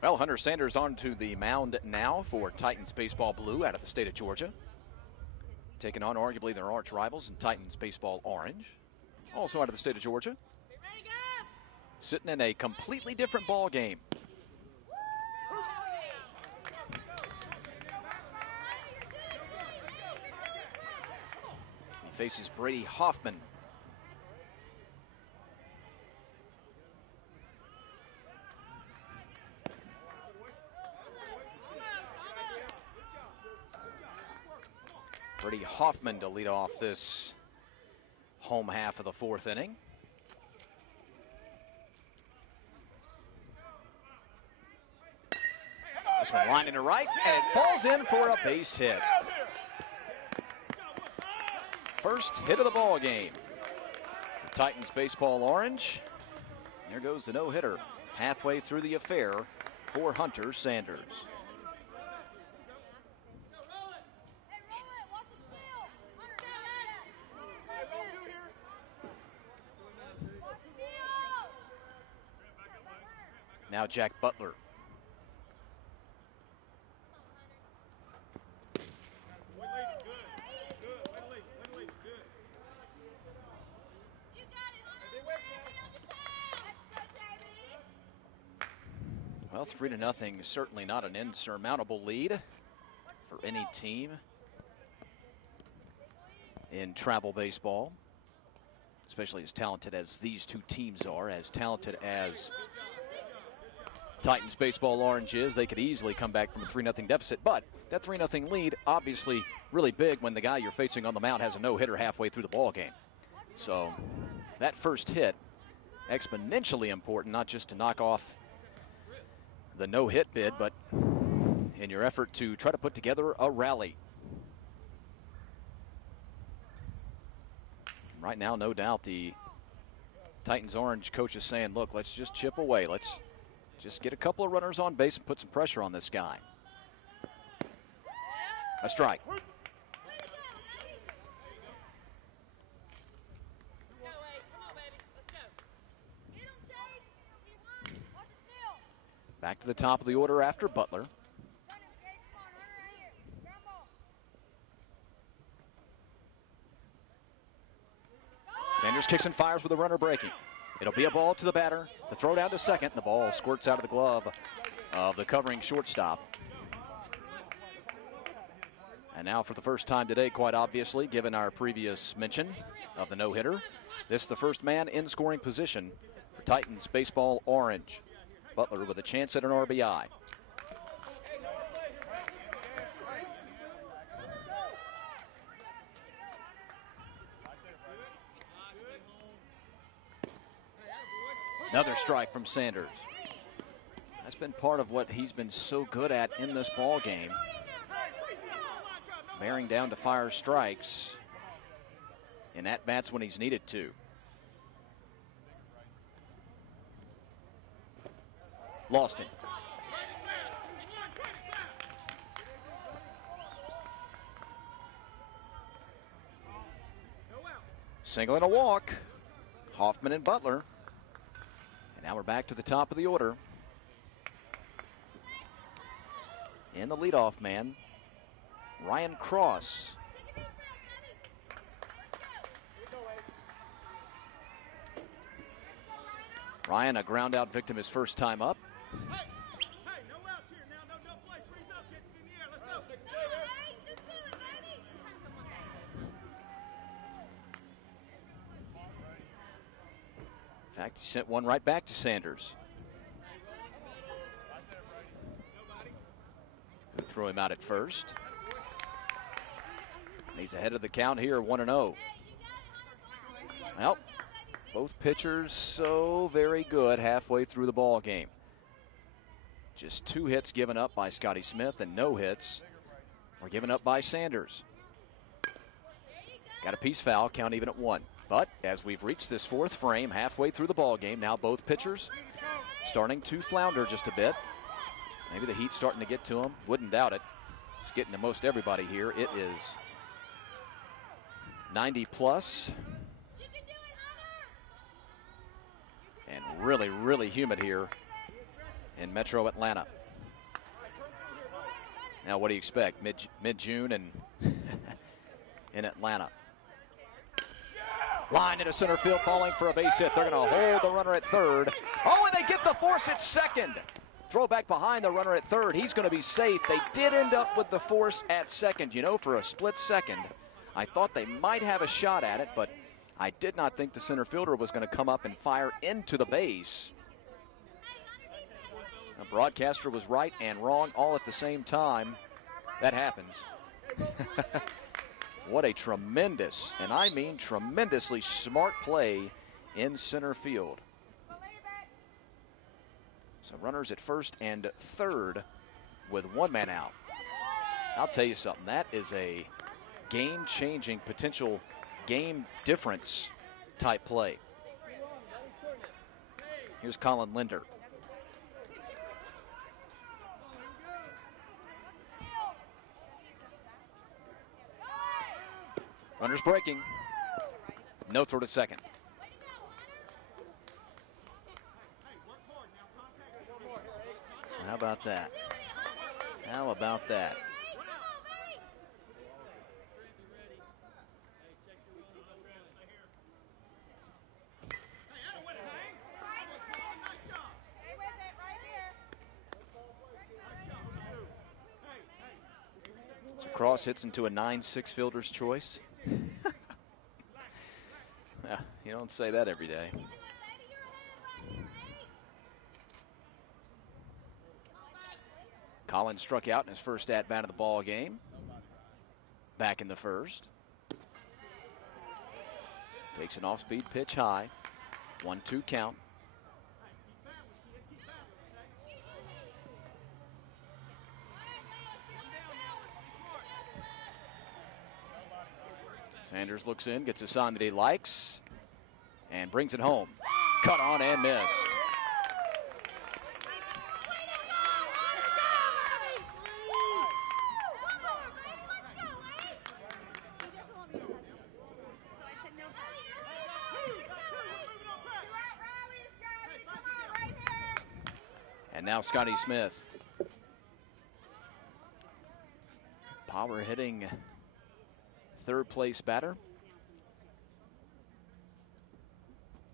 Well, Hunter Sanders onto the mound now for Titans baseball blue out of the state of Georgia. Taking on arguably their arch rivals in Titans baseball orange. Also out of the state of Georgia. Sitting in a completely different ball game. He faces Brady Hoffman. Brady Hoffman to lead off this home half of the fourth inning. This one lined to right, and it falls in for a base hit. First hit of the ball game for Titans baseball orange. There goes the no-hitter halfway through the affair for Hunter Sanders. Now Jack Butler. Well, 3-0, certainly not an insurmountable lead for any team in travel baseball, especially as talented as these two teams are, as talented as Titans baseball orange is. They could easily come back from a 3-0 deficit, but that 3-0 lead obviously really big when the guy you're facing on the mound has a no-hitter halfway through the ball game. So that first hit exponentially important, not just to knock off the no-hit bid, but in your effort to try to put together a rally. Right now, no doubt, the Titans orange coach is saying, look, let's just chip away. Let's just get a couple of runners on base and put some pressure on this guy. A strike. Back to the top of the order after Butler. Sanders kicks and fires with a runner breaking. It'll be a ball to the batter. The throw down to second. The ball squirts out of the glove of the covering shortstop. And now for the first time today, quite obviously, given our previous mention of the no-hitter, this is the first man in scoring position for Titans baseball orange. Butler with a chance at an RBI. Another strike from Sanders. That's been part of what he's been so good at in this ball game. Bearing down to fire strikes in at-bats when he's needed to. Lost him. Single and a walk. Hoffman and Butler. And now we're back to the top of the order. And the leadoff man, Ryan Cross. Ryan, a ground out victim his first time up. Hey, no outs here now. No play. Freeze up. Gets it in the air. Let's go. In fact, he sent one right back to Sanders, who threw him out at first. And he's ahead of the count here, 1-0. Well, both pitchers so very good halfway through the ball game. Just 2 hits given up by Scotty Smith, and no hits were given up by Sanders. Got a piece foul, count even at 1. But as we've reached this fourth frame, halfway through the ball game, now both pitchers starting to flounder just a bit. Maybe the heat's starting to get to them. Wouldn't doubt it. It's getting to most everybody here. It is 90 plus. And really, really humid here in Metro Atlanta. Now, what do you expect? Mid-June and in Atlanta. Line into center field, falling for a base hit. They're going to hold the runner at third. Oh, and they get the force at second. Throw back behind the runner at third. He's going to be safe. They did end up with the force at second. You know, for a split second, I thought they might have a shot at it, but I did not think the center fielder was going to come up and fire into the base. The broadcaster was right and wrong all at the same time. That happens. What a tremendous, and I mean tremendously smart play in center field. So runners at first and third with one man out. I'll tell you something, that is a game-changing, potential game difference type play. Here's Colin Linder. Runners breaking. No throw to second. So how about that? How about that? So Cross hits into a 9-6 fielder's choice. Yeah, you don't say that every day. Collins struck out in his first at-bat of the ball game. Back in the first. Takes an off-speed pitch high. 1-2 count. Sanders looks in, gets a sign that he likes, and brings it home. Cut on and missed. And now Scotty Smith. Power hitting third place batter.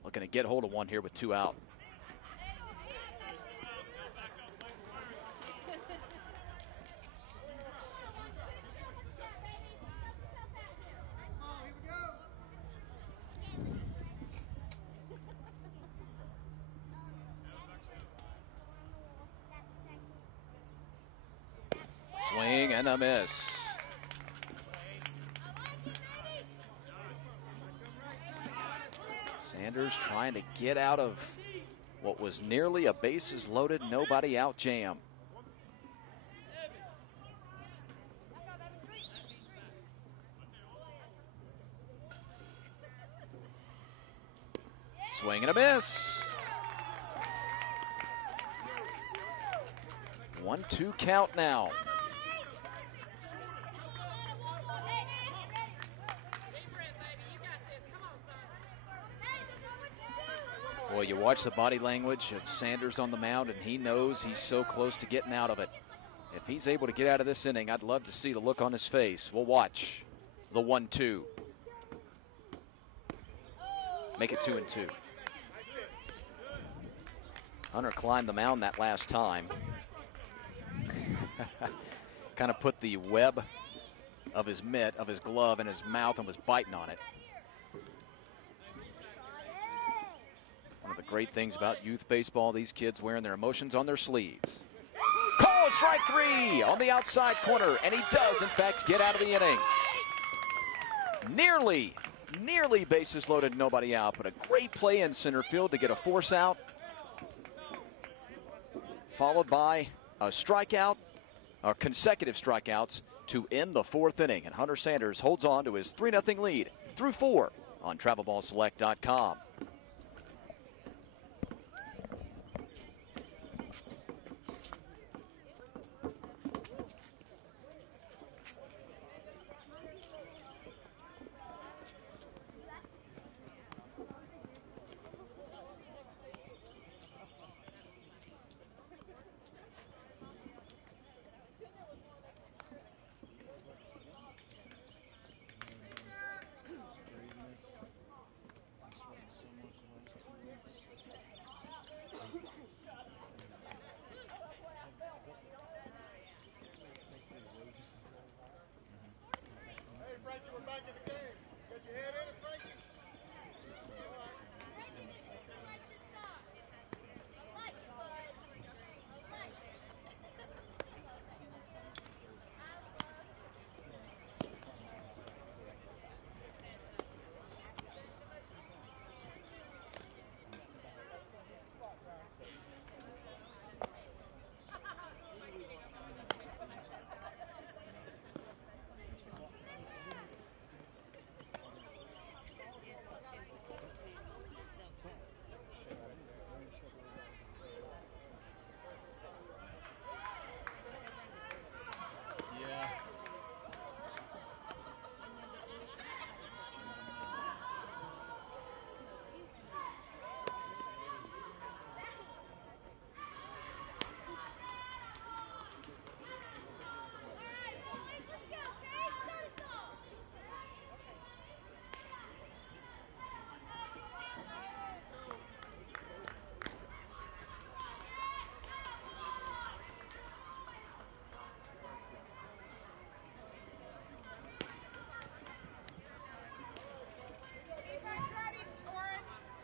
Looking to get hold of one here with 2 out. Swing and a miss. Sanders trying to get out of what was nearly a bases loaded, nobody out jam. Swing and a miss. 1-2 count now. Boy, you watch the body language of Sanders on the mound, and he knows he's so close to getting out of it. If he's able to get out of this inning, I'd love to see the look on his face. We'll watch the 1-2. Make it 2-2. Hunter climbed the mound that last time. Kind of put the web of his mitt, of his glove, in his mouth and was biting on it. One of the great things about youth baseball, these kids wearing their emotions on their sleeves. Call strike 3 on the outside corner, and he does, in fact, get out of the inning. Nearly bases loaded, nobody out, but a great play in center field to get a force out, followed by a strikeout, or consecutive strikeouts to end the 4th inning. And Hunter Sanders holds on to his 3-0 lead through 4 on TravelBallSelect.com.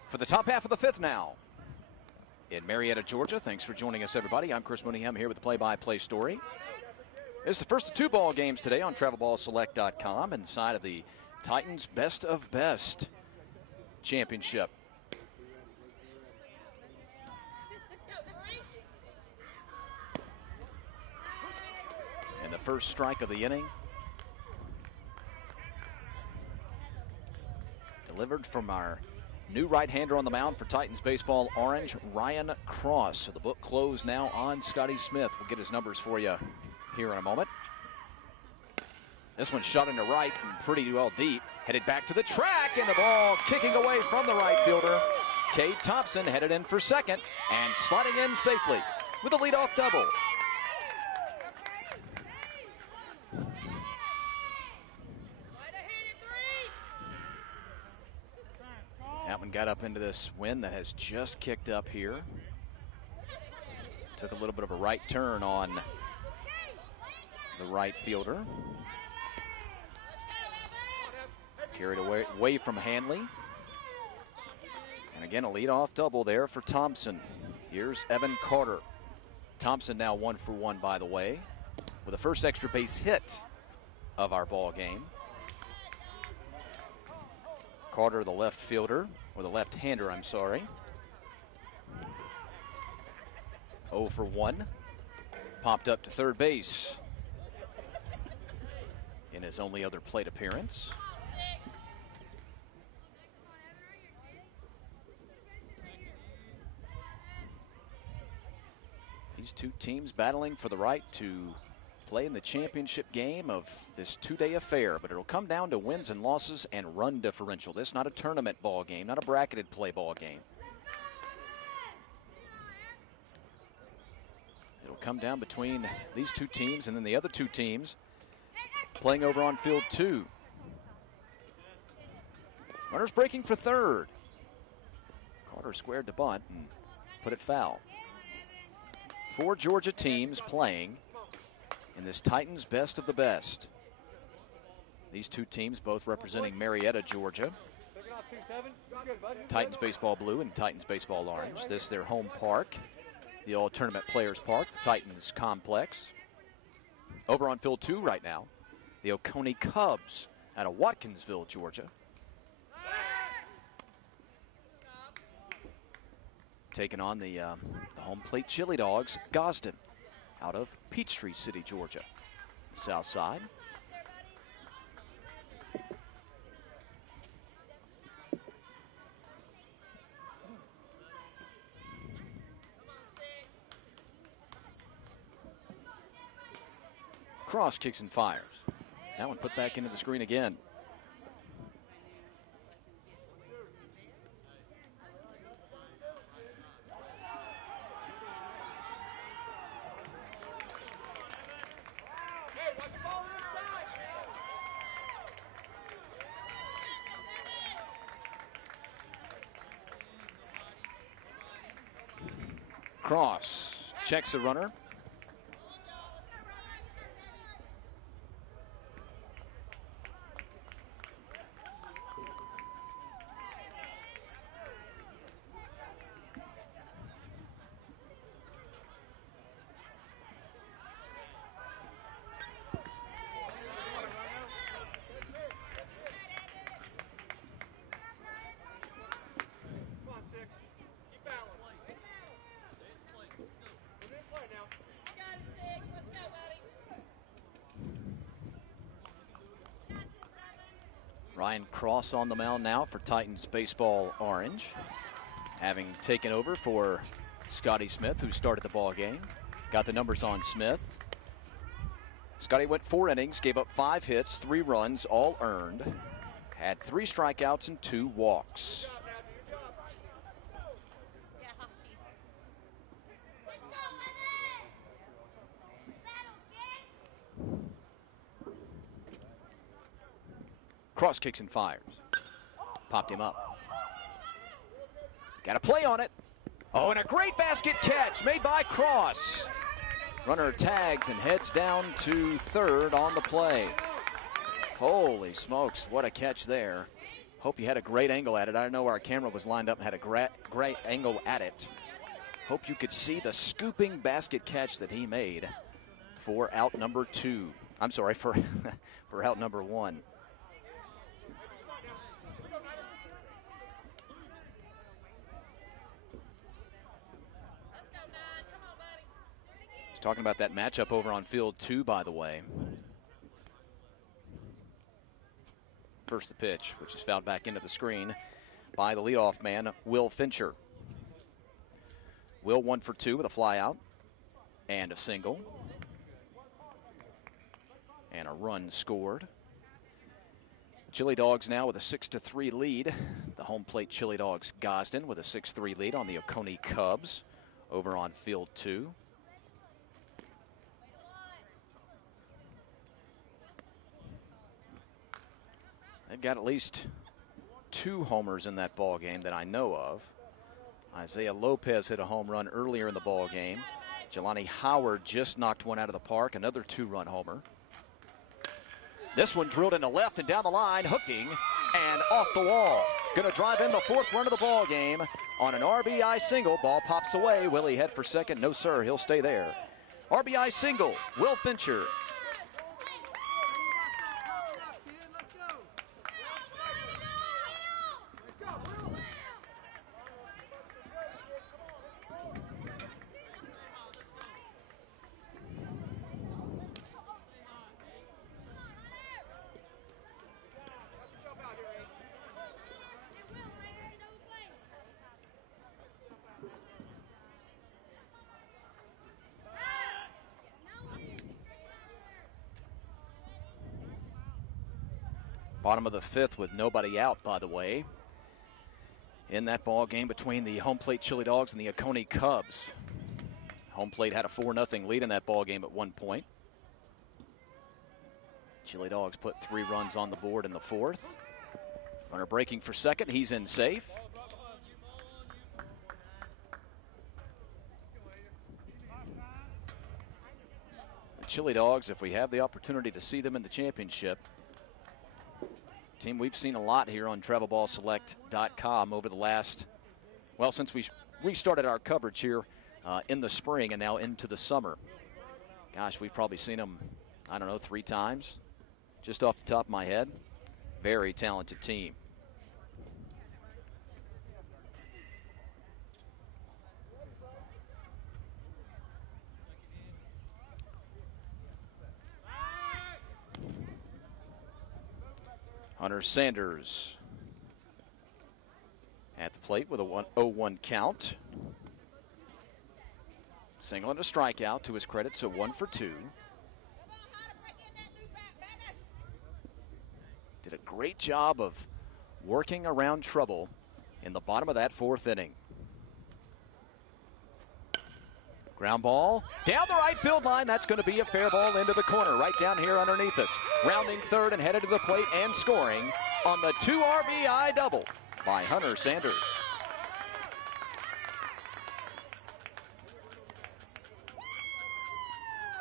For the top half of the fifth now in Marietta, Georgia. Thanks for joining us, everybody. I'm Chris Mooneyham here with the play-by-play story. It's the first of 2 ball games today on TravelBallSelect.com inside of the Titans Best of Best Championship. And the first strike of the inning delivered from our new right-hander on the mound for Titans baseball orange, Ryan Cross. So the book closed now on Scotty Smith. We'll get his numbers for you here in a moment. This one shot into right and pretty well deep. Headed back to the track, and the ball kicking away from the right fielder. Cade Thompson headed in for second and sliding in safely with a leadoff double. That one got up into this wind that has just kicked up here. Took a little bit of a right turn on the right fielder. Carried away from Hanley. And again, a leadoff double there for Thompson. Here's Evan Carter. Thompson now 1 for 1, by the way, with the first extra base hit of our ball game. Carter, the left fielder, or the left-hander, I'm sorry. 0 for 1. Popped up to third base in his only other plate appearance. These two teams battling for the right to play in the championship game of this 2-day affair, but it'll come down to wins and losses and run differential. This is not a tournament ball game, not a bracketed play ball game. It'll come down between these two teams and then the other two teams playing over on field 2. Runners breaking for third. Carter squared to bunt and put it foul. 4 Georgia teams playing in this Titans Best of the Best. These two teams both representing Marietta, Georgia. Titans baseball blue and Titans baseball orange. This their home park, the All-Tournament Players Park, the Titans complex. Over on field 2 right now, the Oconee Cubs out of Watkinsville, Georgia. Taking on the home plate Chili Dogs, Gosden, out of Peachtree City, Georgia. South side. Cross kicks and fires. That one put back into the screen again. Cross checks the runner. Ryan Cross on the mound now for Titans baseball orange, having taken over for Scotty Smith, who started the ball game. Got the numbers on Smith. Scotty went 4 innings, gave up 5 hits, 3 runs, all earned. Had 3 strikeouts and 2 walks. Cross kicks and fires. Popped him up. Got a play on it. Oh, and a great basket catch made by Cross. Runner tags and heads down to third on the play. Holy smokes, what a catch there. Hope you had a great angle at it. I know our camera was lined up and had a great angle at it. Hope you could see the scooping basket catch that he made for out number 2. I'm sorry, for out number 1. Talking about that matchup over on field 2, by the way. First the pitch, which is fouled back into the screen by the leadoff man, Will Fincher. Will 1 for 2 with a fly out and a single. And a run scored. Chili Dogs now with a 6-3 lead. The home plate Chili Dogs Gosden with a 6-3 lead on the Oconee Cubs over on field 2. They've got at least 2 homers in that ball game that I know of. Isaiah Lopez hit a home run earlier in the ball game. Jelani Howard just knocked one out of the park, another 2-run homer. This one drilled into left and down the line, hooking and off the wall. Going to drive in the 4th run of the ball game on an RBI single. Ball pops away. Will he head for second? No, sir. He'll stay there. RBI single, Will Fincher. Bottom of the 5th with nobody out, by the way, in that ball game between the home plate Chili Dogs and the Oconee Cubs. Home plate had a 4-0 lead in that ball game at one point. Chili Dogs put 3 runs on the board in the 4th. Runner breaking for second. He's in safe. The Chili Dogs, if we have the opportunity to see them in the championship, team we've seen a lot here on TravelBallSelect.com over the last, well, since we restarted our coverage here in the spring and now into the summer. Gosh, we've probably seen them, I don't know, 3 times, just off the top of my head. Very talented team. Hunter Sanders at the plate with a 0-1 count. Single and a strikeout to his credit, so 1 for 2. great job of working around trouble in the bottom of that fourth inning. Ground ball down the right field line. That's going to be a fair ball into the corner right down here underneath us. Rounding third and headed to the plate and scoring on the 2 RBI double by Hunter Sanders.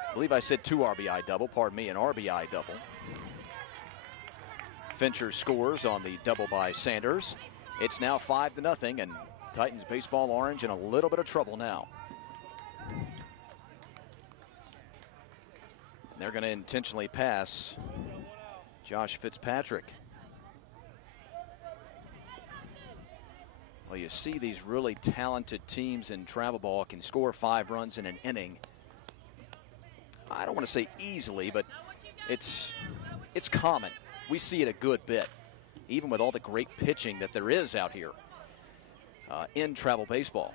I believe I said 2 RBI double, pardon me, an RBI double. Fincher scores on the double by Sanders. It's now 5-0, and Titans baseball orange in a little bit of trouble now. They're going to intentionally pass Josh Fitzpatrick. Well, you see these really talented teams in travel ball can score 5 runs in an inning. I don't want to say easily, but it's common. We see it a good bit, even with all the great pitching that there is out here in travel baseball.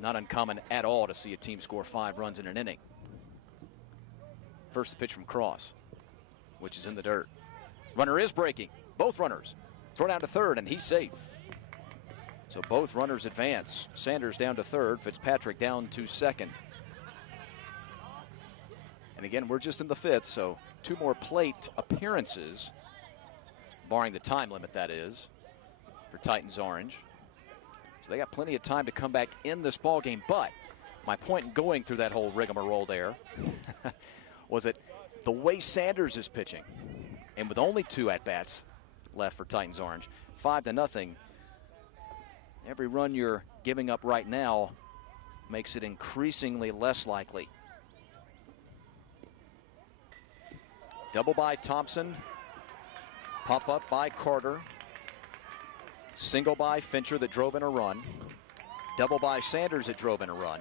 Not uncommon at all to see a team score 5 runs in an inning. First pitch from Cross, which is in the dirt. Runner is breaking. Both runners. Throw down to third, and he's safe. So both runners advance. Sanders down to third, Fitzpatrick down to second. And again, we're just in the 5th, so 2 more plate appearances, barring the time limit, that is, for Titans orange. So they got plenty of time to come back in this ball game. But my point in going through that whole rigmarole there was that the way Sanders is pitching, and with only 2 at-bats left for Titans orange, 5-0, every run you're giving up right now makes it increasingly less likely. Double by Thompson. Pop up by Carter. Single by Fincher that drove in a run. Double by Sanders that drove in a run.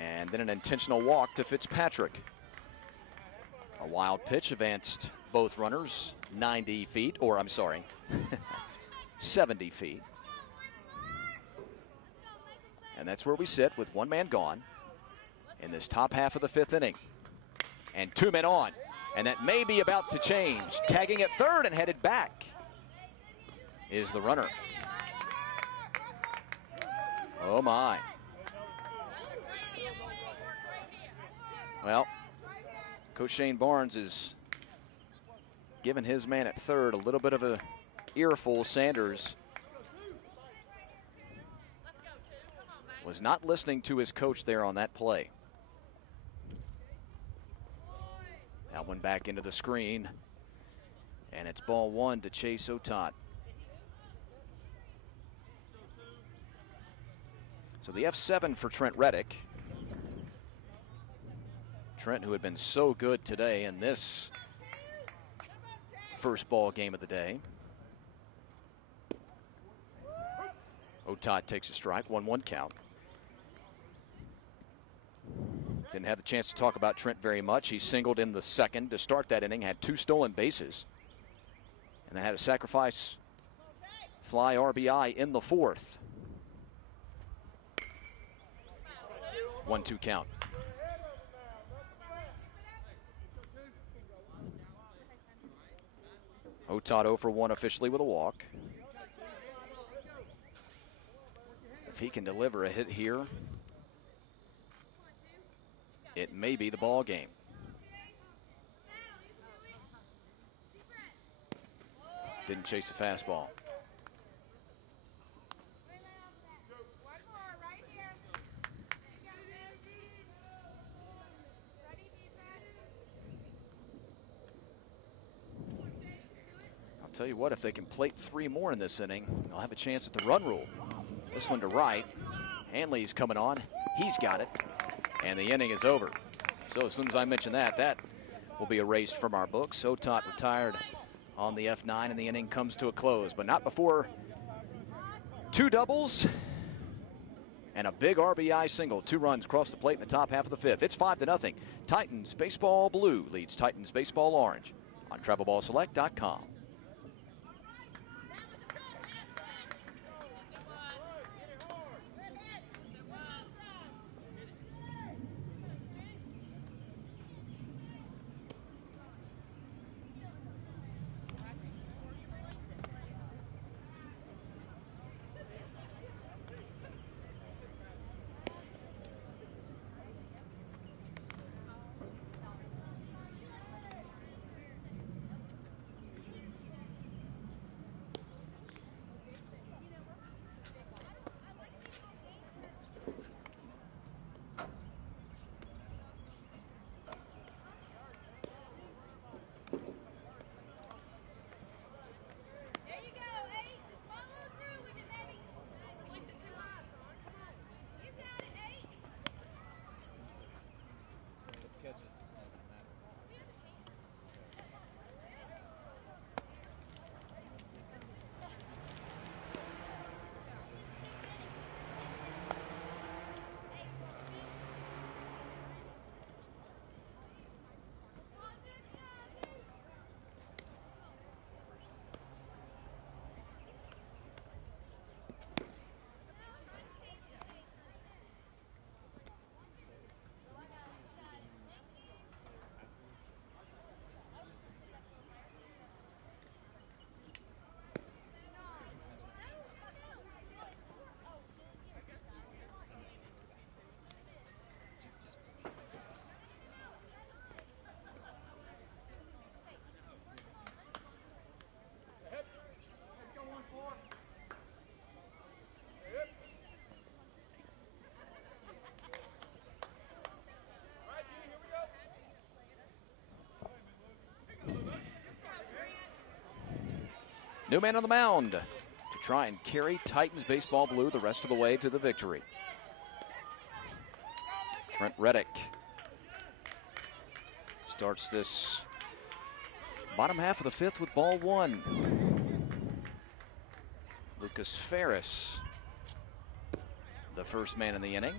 And then an intentional walk to Fitzpatrick. A wild pitch advanced both runners 90 feet, or I'm sorry, 70 feet. And that's where we sit with 1 man gone in this top half of the 5th inning. And 2 men on. And that may be about to change. Tagging at third and headed back is the runner. Oh my. Well, Coach Shane Barnes is giving his man at third a little bit of a earful. Sanders was not listening to his coach there on that play. That one back into the screen, and it's ball 1 to Chase Otot. So the F7 for Trent Reddick. Trent, who had been so good today in this first ball game of the day. Otot takes a strike, 1-1 count. Didn't have the chance to talk about Trent very much. He singled in the 2nd to start that inning, had 2 stolen bases. And then had a sacrifice fly RBI in the 4th. 1-2 count. Otot 0 for 1 officially with a walk. If he can deliver a hit here, it may be the ball game. Didn't chase the fastball. I'll tell you what, if they can plate 3 more in this inning, they'll have a chance at the run rule. This one to right. Hanley's coming on. He's got it. And the inning is over. So as soon as I mention that, that will be erased from our books. Otot retired on the F9, and the inning comes to a close. But not before 2 doubles and a big RBI single. 2 runs across the plate in the top half of the 5th. It's 5-0. Titans Baseball Blue leads Titans Baseball Orange on TravelBallSelect.com. New man on the mound to try and carry Titans baseball blue the rest of the way to the victory. Trent Reddick starts this bottom half of the fifth with ball one. Lucas Ferris, the first man in the inning.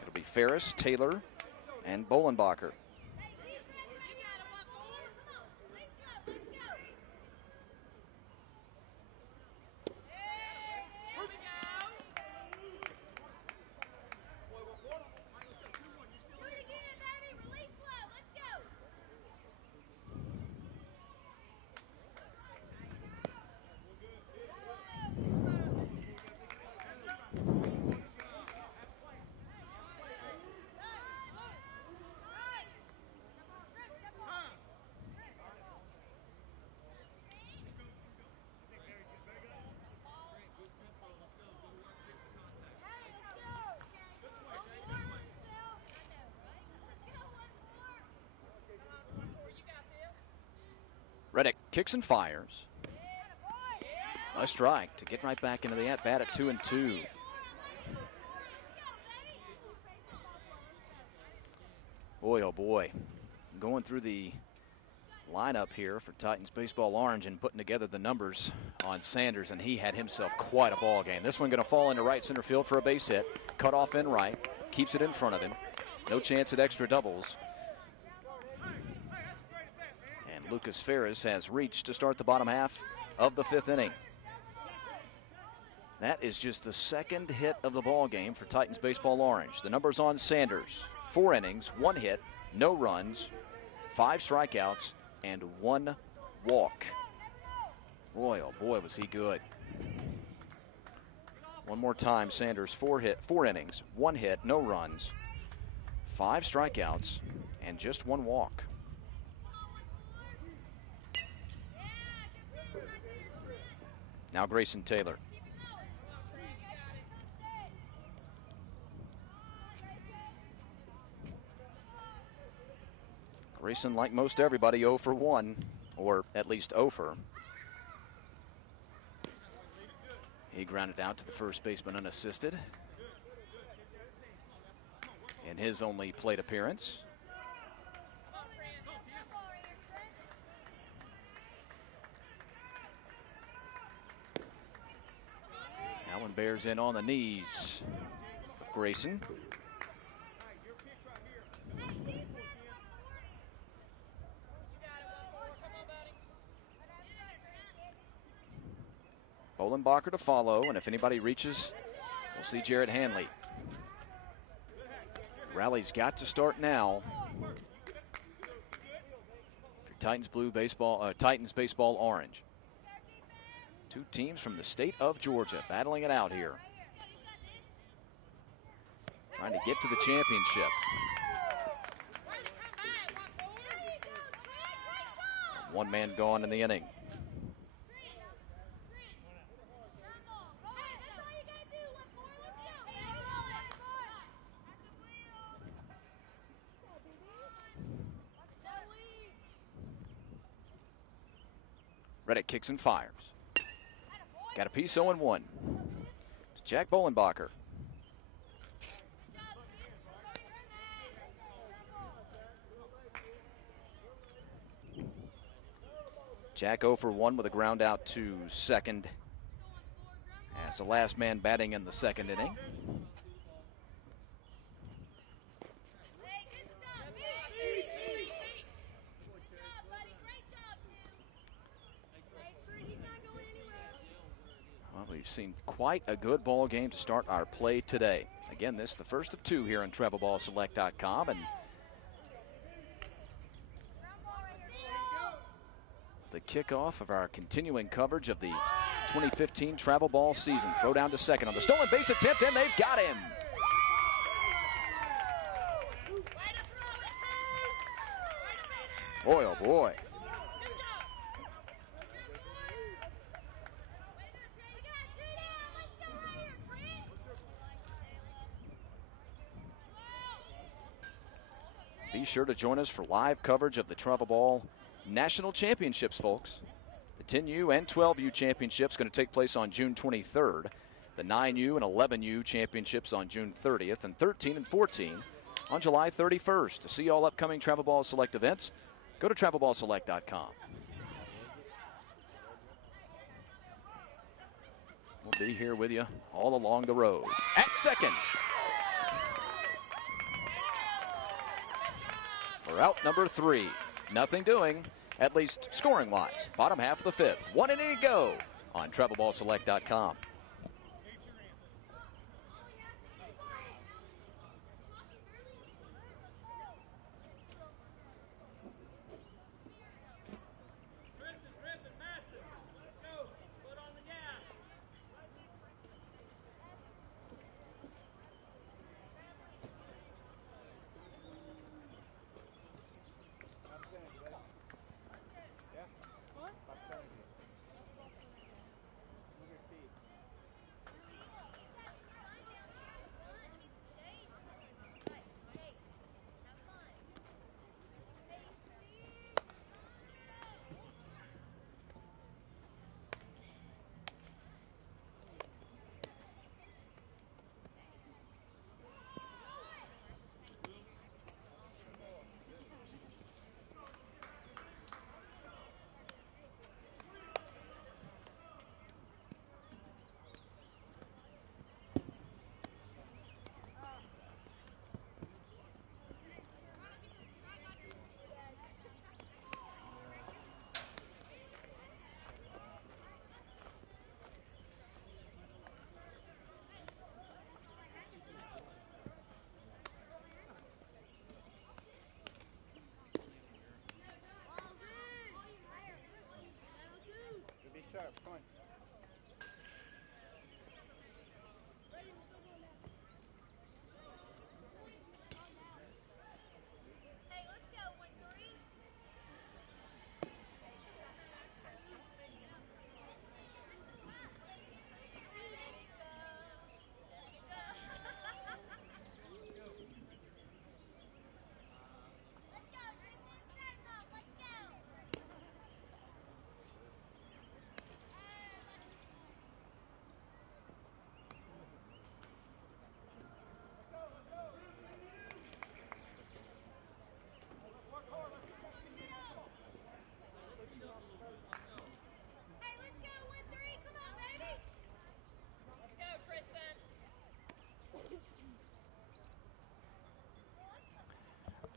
It'll be Ferris, Taylor, and Bolenbacher. Reddick kicks and fires. A strike to get right back into the at-bat at 2-2. Boy, oh boy. Going through the lineup here for Titans Baseball Orange and putting together the numbers on Sanders, and he had himself quite a ball game. This one going to fall into right center field for a base hit. Cut off in right. Keeps it in front of him. No chance at extra doubles. Lucas Ferris has reached to start the bottom half of the fifth inning. That is just the second hit of the ball game for Titans Baseball Orange. The numbers on Sanders: 4 innings, 1 hit, no runs, 5 strikeouts, and 1 walk. Boy, oh boy, was he good. One more time, Sanders: 4 innings, 1 hit, no runs, 5 strikeouts, and just 1 walk. Now Grayson Taylor. Grayson, like most everybody, 0 for 1, or at least 0 for. He grounded out to the first baseman unassisted in his only plate appearance. Allen bears in on the knees of Grayson. Bolenbacher to follow, and if anybody reaches, we'll see Jared Hanley. Rally's got to start now for Titans Baseball Orange. 2 teams from the state of Georgia battling it out here, trying to get to the championship. One man gone in the inning. Reddick kicks and fires. Got a piece 0-1. Jack Bolenbacher. Jack 0 for 1 with a ground out to second as the last man batting in the second inning. We've seen quite a good ball game to start our play today. Again, this is the first of 2 here on TravelBallSelect.com, and the kickoff of our continuing coverage of the 2015 Travel Ball season. Throw down to second on the stolen base attempt, and they've got him. Boy, oh boy. Be sure to join us for live coverage of the Travel Ball national championships, folks. The 10U and 12U championships going to take place on June 23rd. The 9U and 11U championships on June 30th, and 13 and 14 on July 31st. To see all upcoming Travel Ball Select events, go to travelballselect.com. We'll be here with you all along the road. At second, for out number 3. Nothing doing, at least scoring-wise. Bottom half of the 5th. 1 inning to go on travelballselect.com.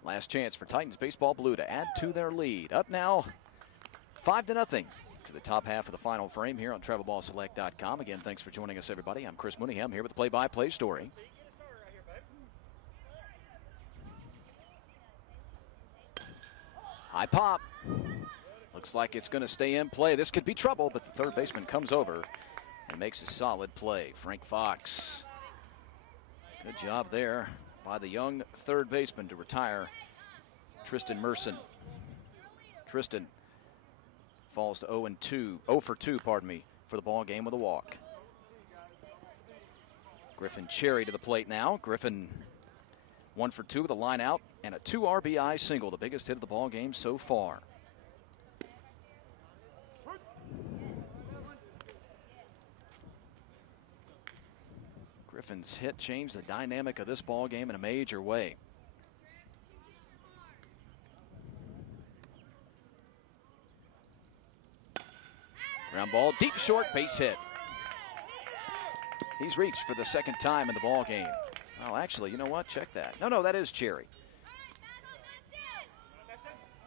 Last chance for Titans Baseball Blue to add to their lead. Up now 5-0 to the top half of the final frame here on TravelBallSelect.com. Again, thanks for joining us, everybody. I'm Chris Mooneyham here with the play-by-play story. High pop. Looks like it's going to stay in play. This could be trouble, but the third baseman comes over and makes a solid play. Frank Fox. Good job there by the young third baseman to retire Tristan Merson. Tristan falls to 0 for 2, for the ball game with a walk. Griffin Cherry to the plate now. Griffin 1 for 2 with a line out and a 2 RBI single, the biggest hit of the ball game so far. Griffin's hit changed the dynamic of this ball game in a major way. Ground ball, deep short, base hit. He's reached for the second time in the ball game. Oh, actually, you know what? Check that. No, that is Cherry.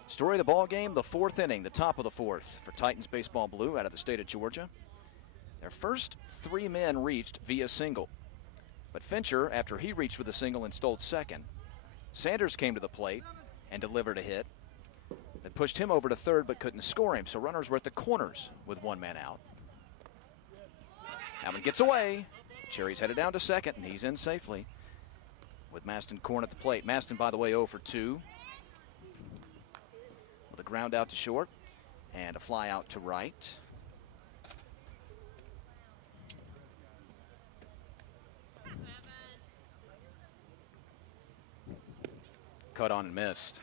Story of the ball game, the 4th inning, the top of the 4th for Titans Baseball Blue out of the state of Georgia. Their first 3 men reached via single. But Fincher, after he reached with a single and stole second, Sanders came to the plate and delivered a hit that pushed him over to third but couldn't score him. So runners were at the corners with 1 man out. Allen gets away. Cherry's headed down to second, and he's in safely with Maston Korn at the plate. Maston, by the way, 0 for 2 with a ground out to short and a fly out to right. Cut on and missed.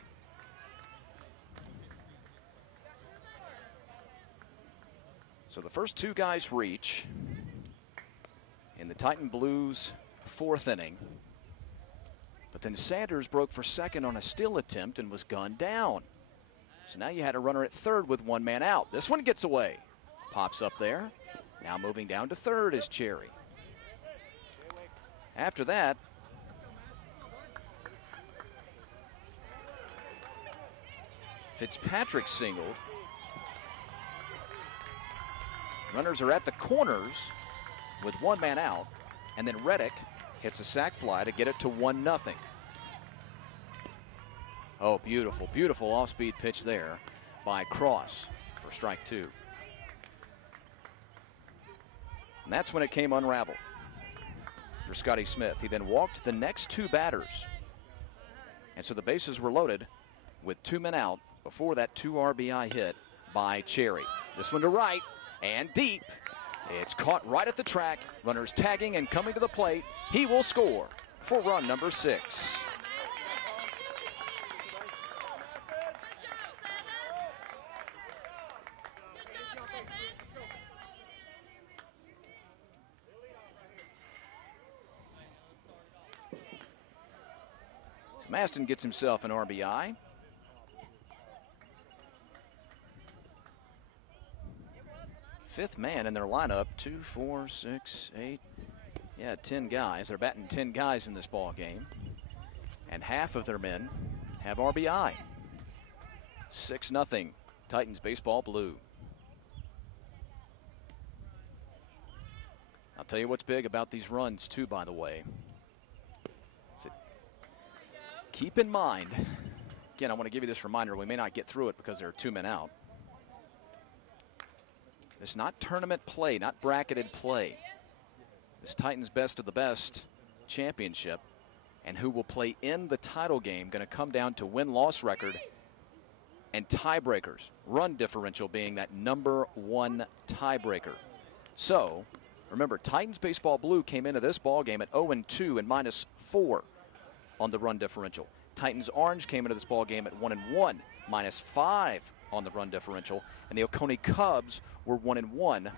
So the first two guys reach in the Titan Blues' fourth inning. But then Sanders broke for second on a steal attempt and was gunned down. So now you had a runner at third with one man out. This one gets away. Pops up there. Now moving down to third is Cherry. After that, Fitzpatrick singled. Runners are at the corners with one man out, and then Reddick hits a sac fly to get it to 1-0. Oh, beautiful, beautiful off-speed pitch there by Cross for strike two. And that's when it came unraveled for Scotty Smith. He then walked the next two batters. And so the bases were loaded with two men out before that 2 RBI hit by Cherry. This one to right and deep. It's caught right at the track. Runners tagging and coming to the plate. He will score for run number 6. So Maston gets himself an RBI. Fifth man in their lineup, 2, 4, 6, 8, 10 guys. They're batting 10 guys in this ball game, and half of their men have RBI. 6-0 Titans baseball blue. I'll tell you what's big about these runs too, by the way. So keep in mind, again, I want to give you this reminder. We may not get through it because there are 2 men out. It's not tournament play, not bracketed play. This Titans best of the best championship, and who will play in the title game, going to come down to win-loss record and tiebreakers. Run differential being that number 1 tiebreaker. So remember, Titans baseball blue came into this ball game at 0-2 and -4 on the run differential. Titans orange came into this ball game at 1-1, -5 on the run differential, and the Oconee Cubs were 1-1,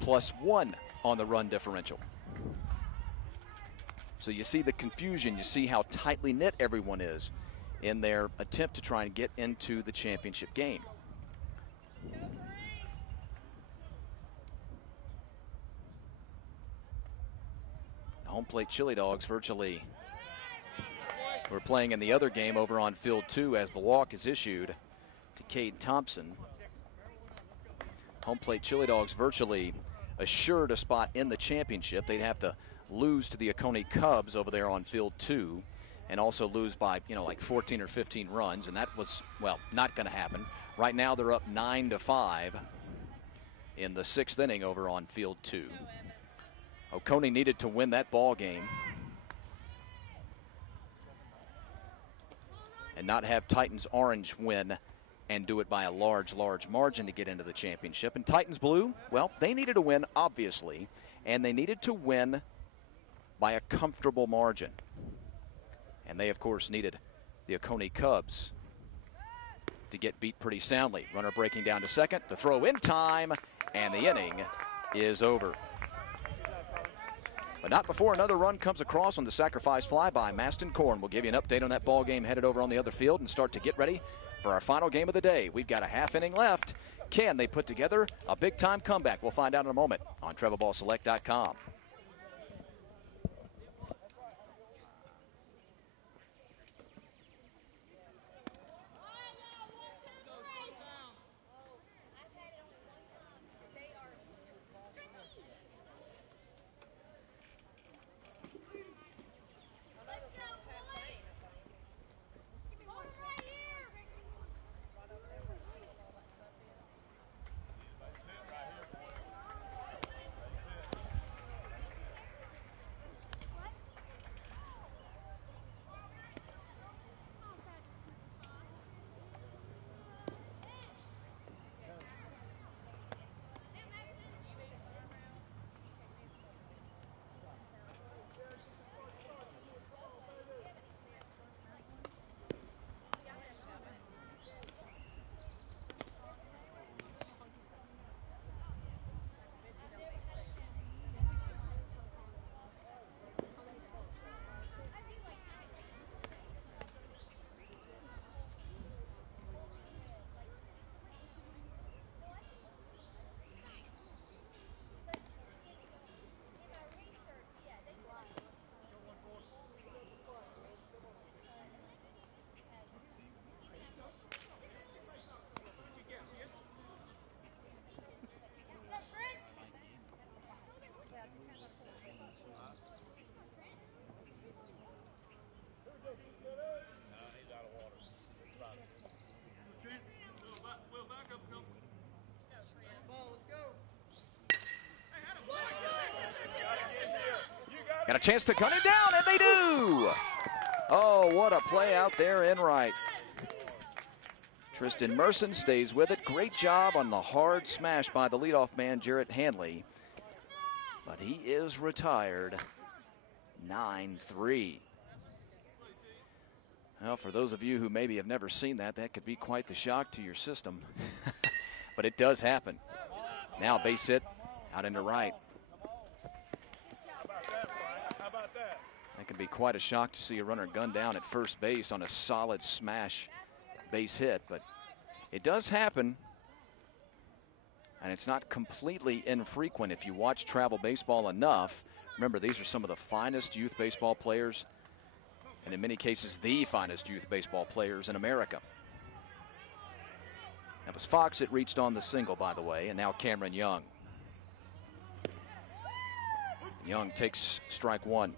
+1 on the run differential. So you see the confusion, you see how tightly knit everyone is in their attempt to try and get into the championship game. The home plate Chili Dogs virtually were playing in the other game over on field 2 as the walk is issued to Cade Thompson. Home plate Chili Dogs virtually assured a spot in the championship. They'd have to lose to the Oconee Cubs over there on field 2 and also lose by, like 14 or 15 runs, and that was, well, not going to happen. Right now they're up 9-5 in the 6th inning over on field 2. Oconee needed to win that ball game and not have Titans orange win and do it by a large margin to get into the championship. And Titans blue, well, they needed a win, obviously, and they needed to win by a comfortable margin. And they, of course, needed the Oconee Cubs to get beat pretty soundly. Runner breaking down to second, the throw in time, and the inning is over. But not before another run comes across on the sacrifice fly by Maston Korn. We'll give you an update on that ball game headed over on the other field and start to get ready for our final game of the day. We've got a half inning left. Can they put together a big-time comeback? We'll find out in a moment on TravelBallSelect.com. Got a chance to gun it down, and they do! Oh, what a play out there in right. Tristan Merson stays with it. Great job on the hard smash by the leadoff man, Jarrett Hanley. But he is retired. 9-3. Well, for those of you who maybe have never seen that, that could be quite the shock to your system. But it does happen. Now base hit out into right. That can be quite a shock to see a runner gun down at first base on a solid smash base hit, but it does happen. And it's not completely infrequent if you watch travel baseball enough. Remember, these are some of the finest youth baseball players, and in many cases, the finest youth baseball players in America. That was Fox that reached on the single, by the way, and now Cameron Young. Young takes strike one.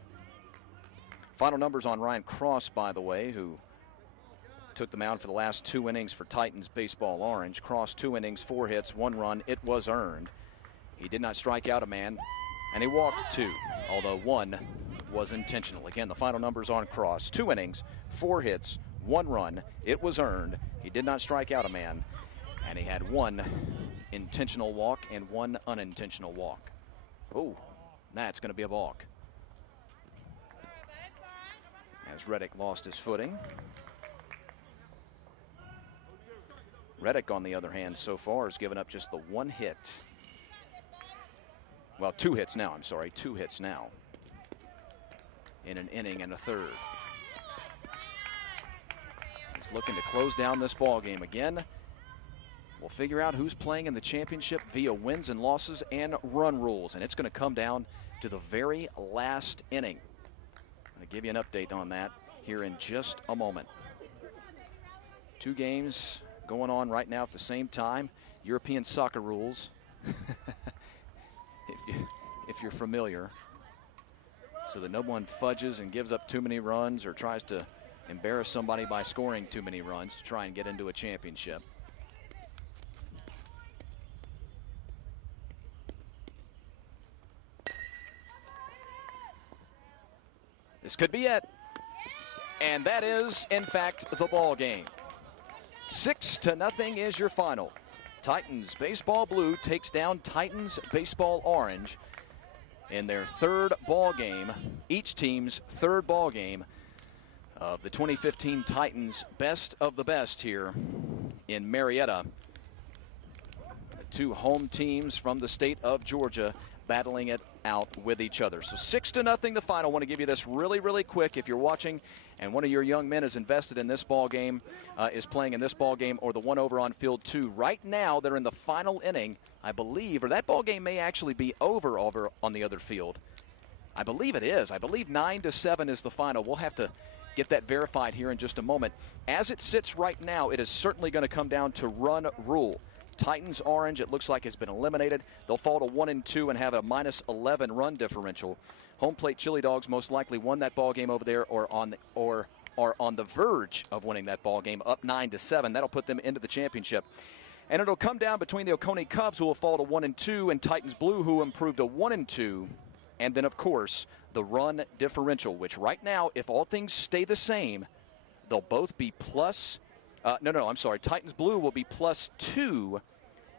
Final numbers on Ryan Cross, by the way, who took the mound for the last 2 innings for Titans baseball orange. Cross 2 innings, 4 hits, 1 run. It was earned. He did not strike out a man, and he walked 2, although 1 was intentional. Again, the final numbers on Cross: 2 innings, 4 hits, 1 run. It was earned. He did not strike out a man, and he had 1 intentional walk and 1 unintentional walk. Oh, that's going to be a balk. As Reddick lost his footing. Reddick, on the other hand, so far has given up just the 1 hit. Well, 2 hits now, I'm sorry, 2 hits now in an inning and a third. He's looking to close down this ball game again. We'll figure out who's playing in the championship via wins and losses and run rules, and it's going to come down to the very last inning. I'm going to give you an update on that here in just a moment. 2 games going on right now at the same time. European soccer rules, if you're familiar, so that no one fudges and gives up too many runs or tries to embarrass somebody by scoring too many runs to try and get into a championship. This could be it. And that is, in fact, the ball game. 6-0 is your final. Titans baseball blue takes down Titans baseball orange in their 3rd ball game, each team's 3rd ball game of the 2015 Titans Best of the Best here in Marietta. The 2 home teams from the state of Georgia battling it out with each other. So 6-0 the final. I want to give you this really, really quick. If you're watching and one of your young men is invested in this ball game, is playing in this ball game or the one over on field 2, right now they're in the final inning, I believe, or that ball game may actually be over on the other field. I believe it is. I believe 9-7 is the final. We'll have to get that verified here in just a moment. As it sits right now, it is certainly going to come down to run rule. Titans orange, it looks like, has been eliminated. They'll fall to 1-2 and have a -11 run differential. Home plate Chili Dogs most likely won that ball game over there, or are on the verge of winning that ball game, up 9-7. That'll put them into the championship. And it'll come down between the Oconee Cubs, who will fall to 1-2, and Titans Blue, who improved to 1-2. And then, of course, the run differential, which right now, if all things stay the same, they'll both be plus. I'm sorry. Titans Blue will be +2,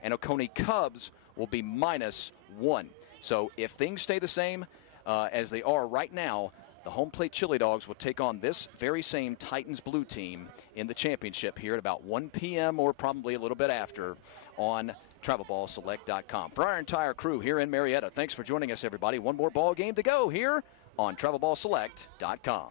and Oconee Cubs will be -1. So if things stay the same as they are right now, the home plate Chili Dogs will take on this very same Titans Blue team in the championship here at about 1 p.m. or probably a little bit after on TravelBallSelect.com. For our entire crew here in Marietta, thanks for joining us, everybody. One more ball game to go here on TravelBallSelect.com.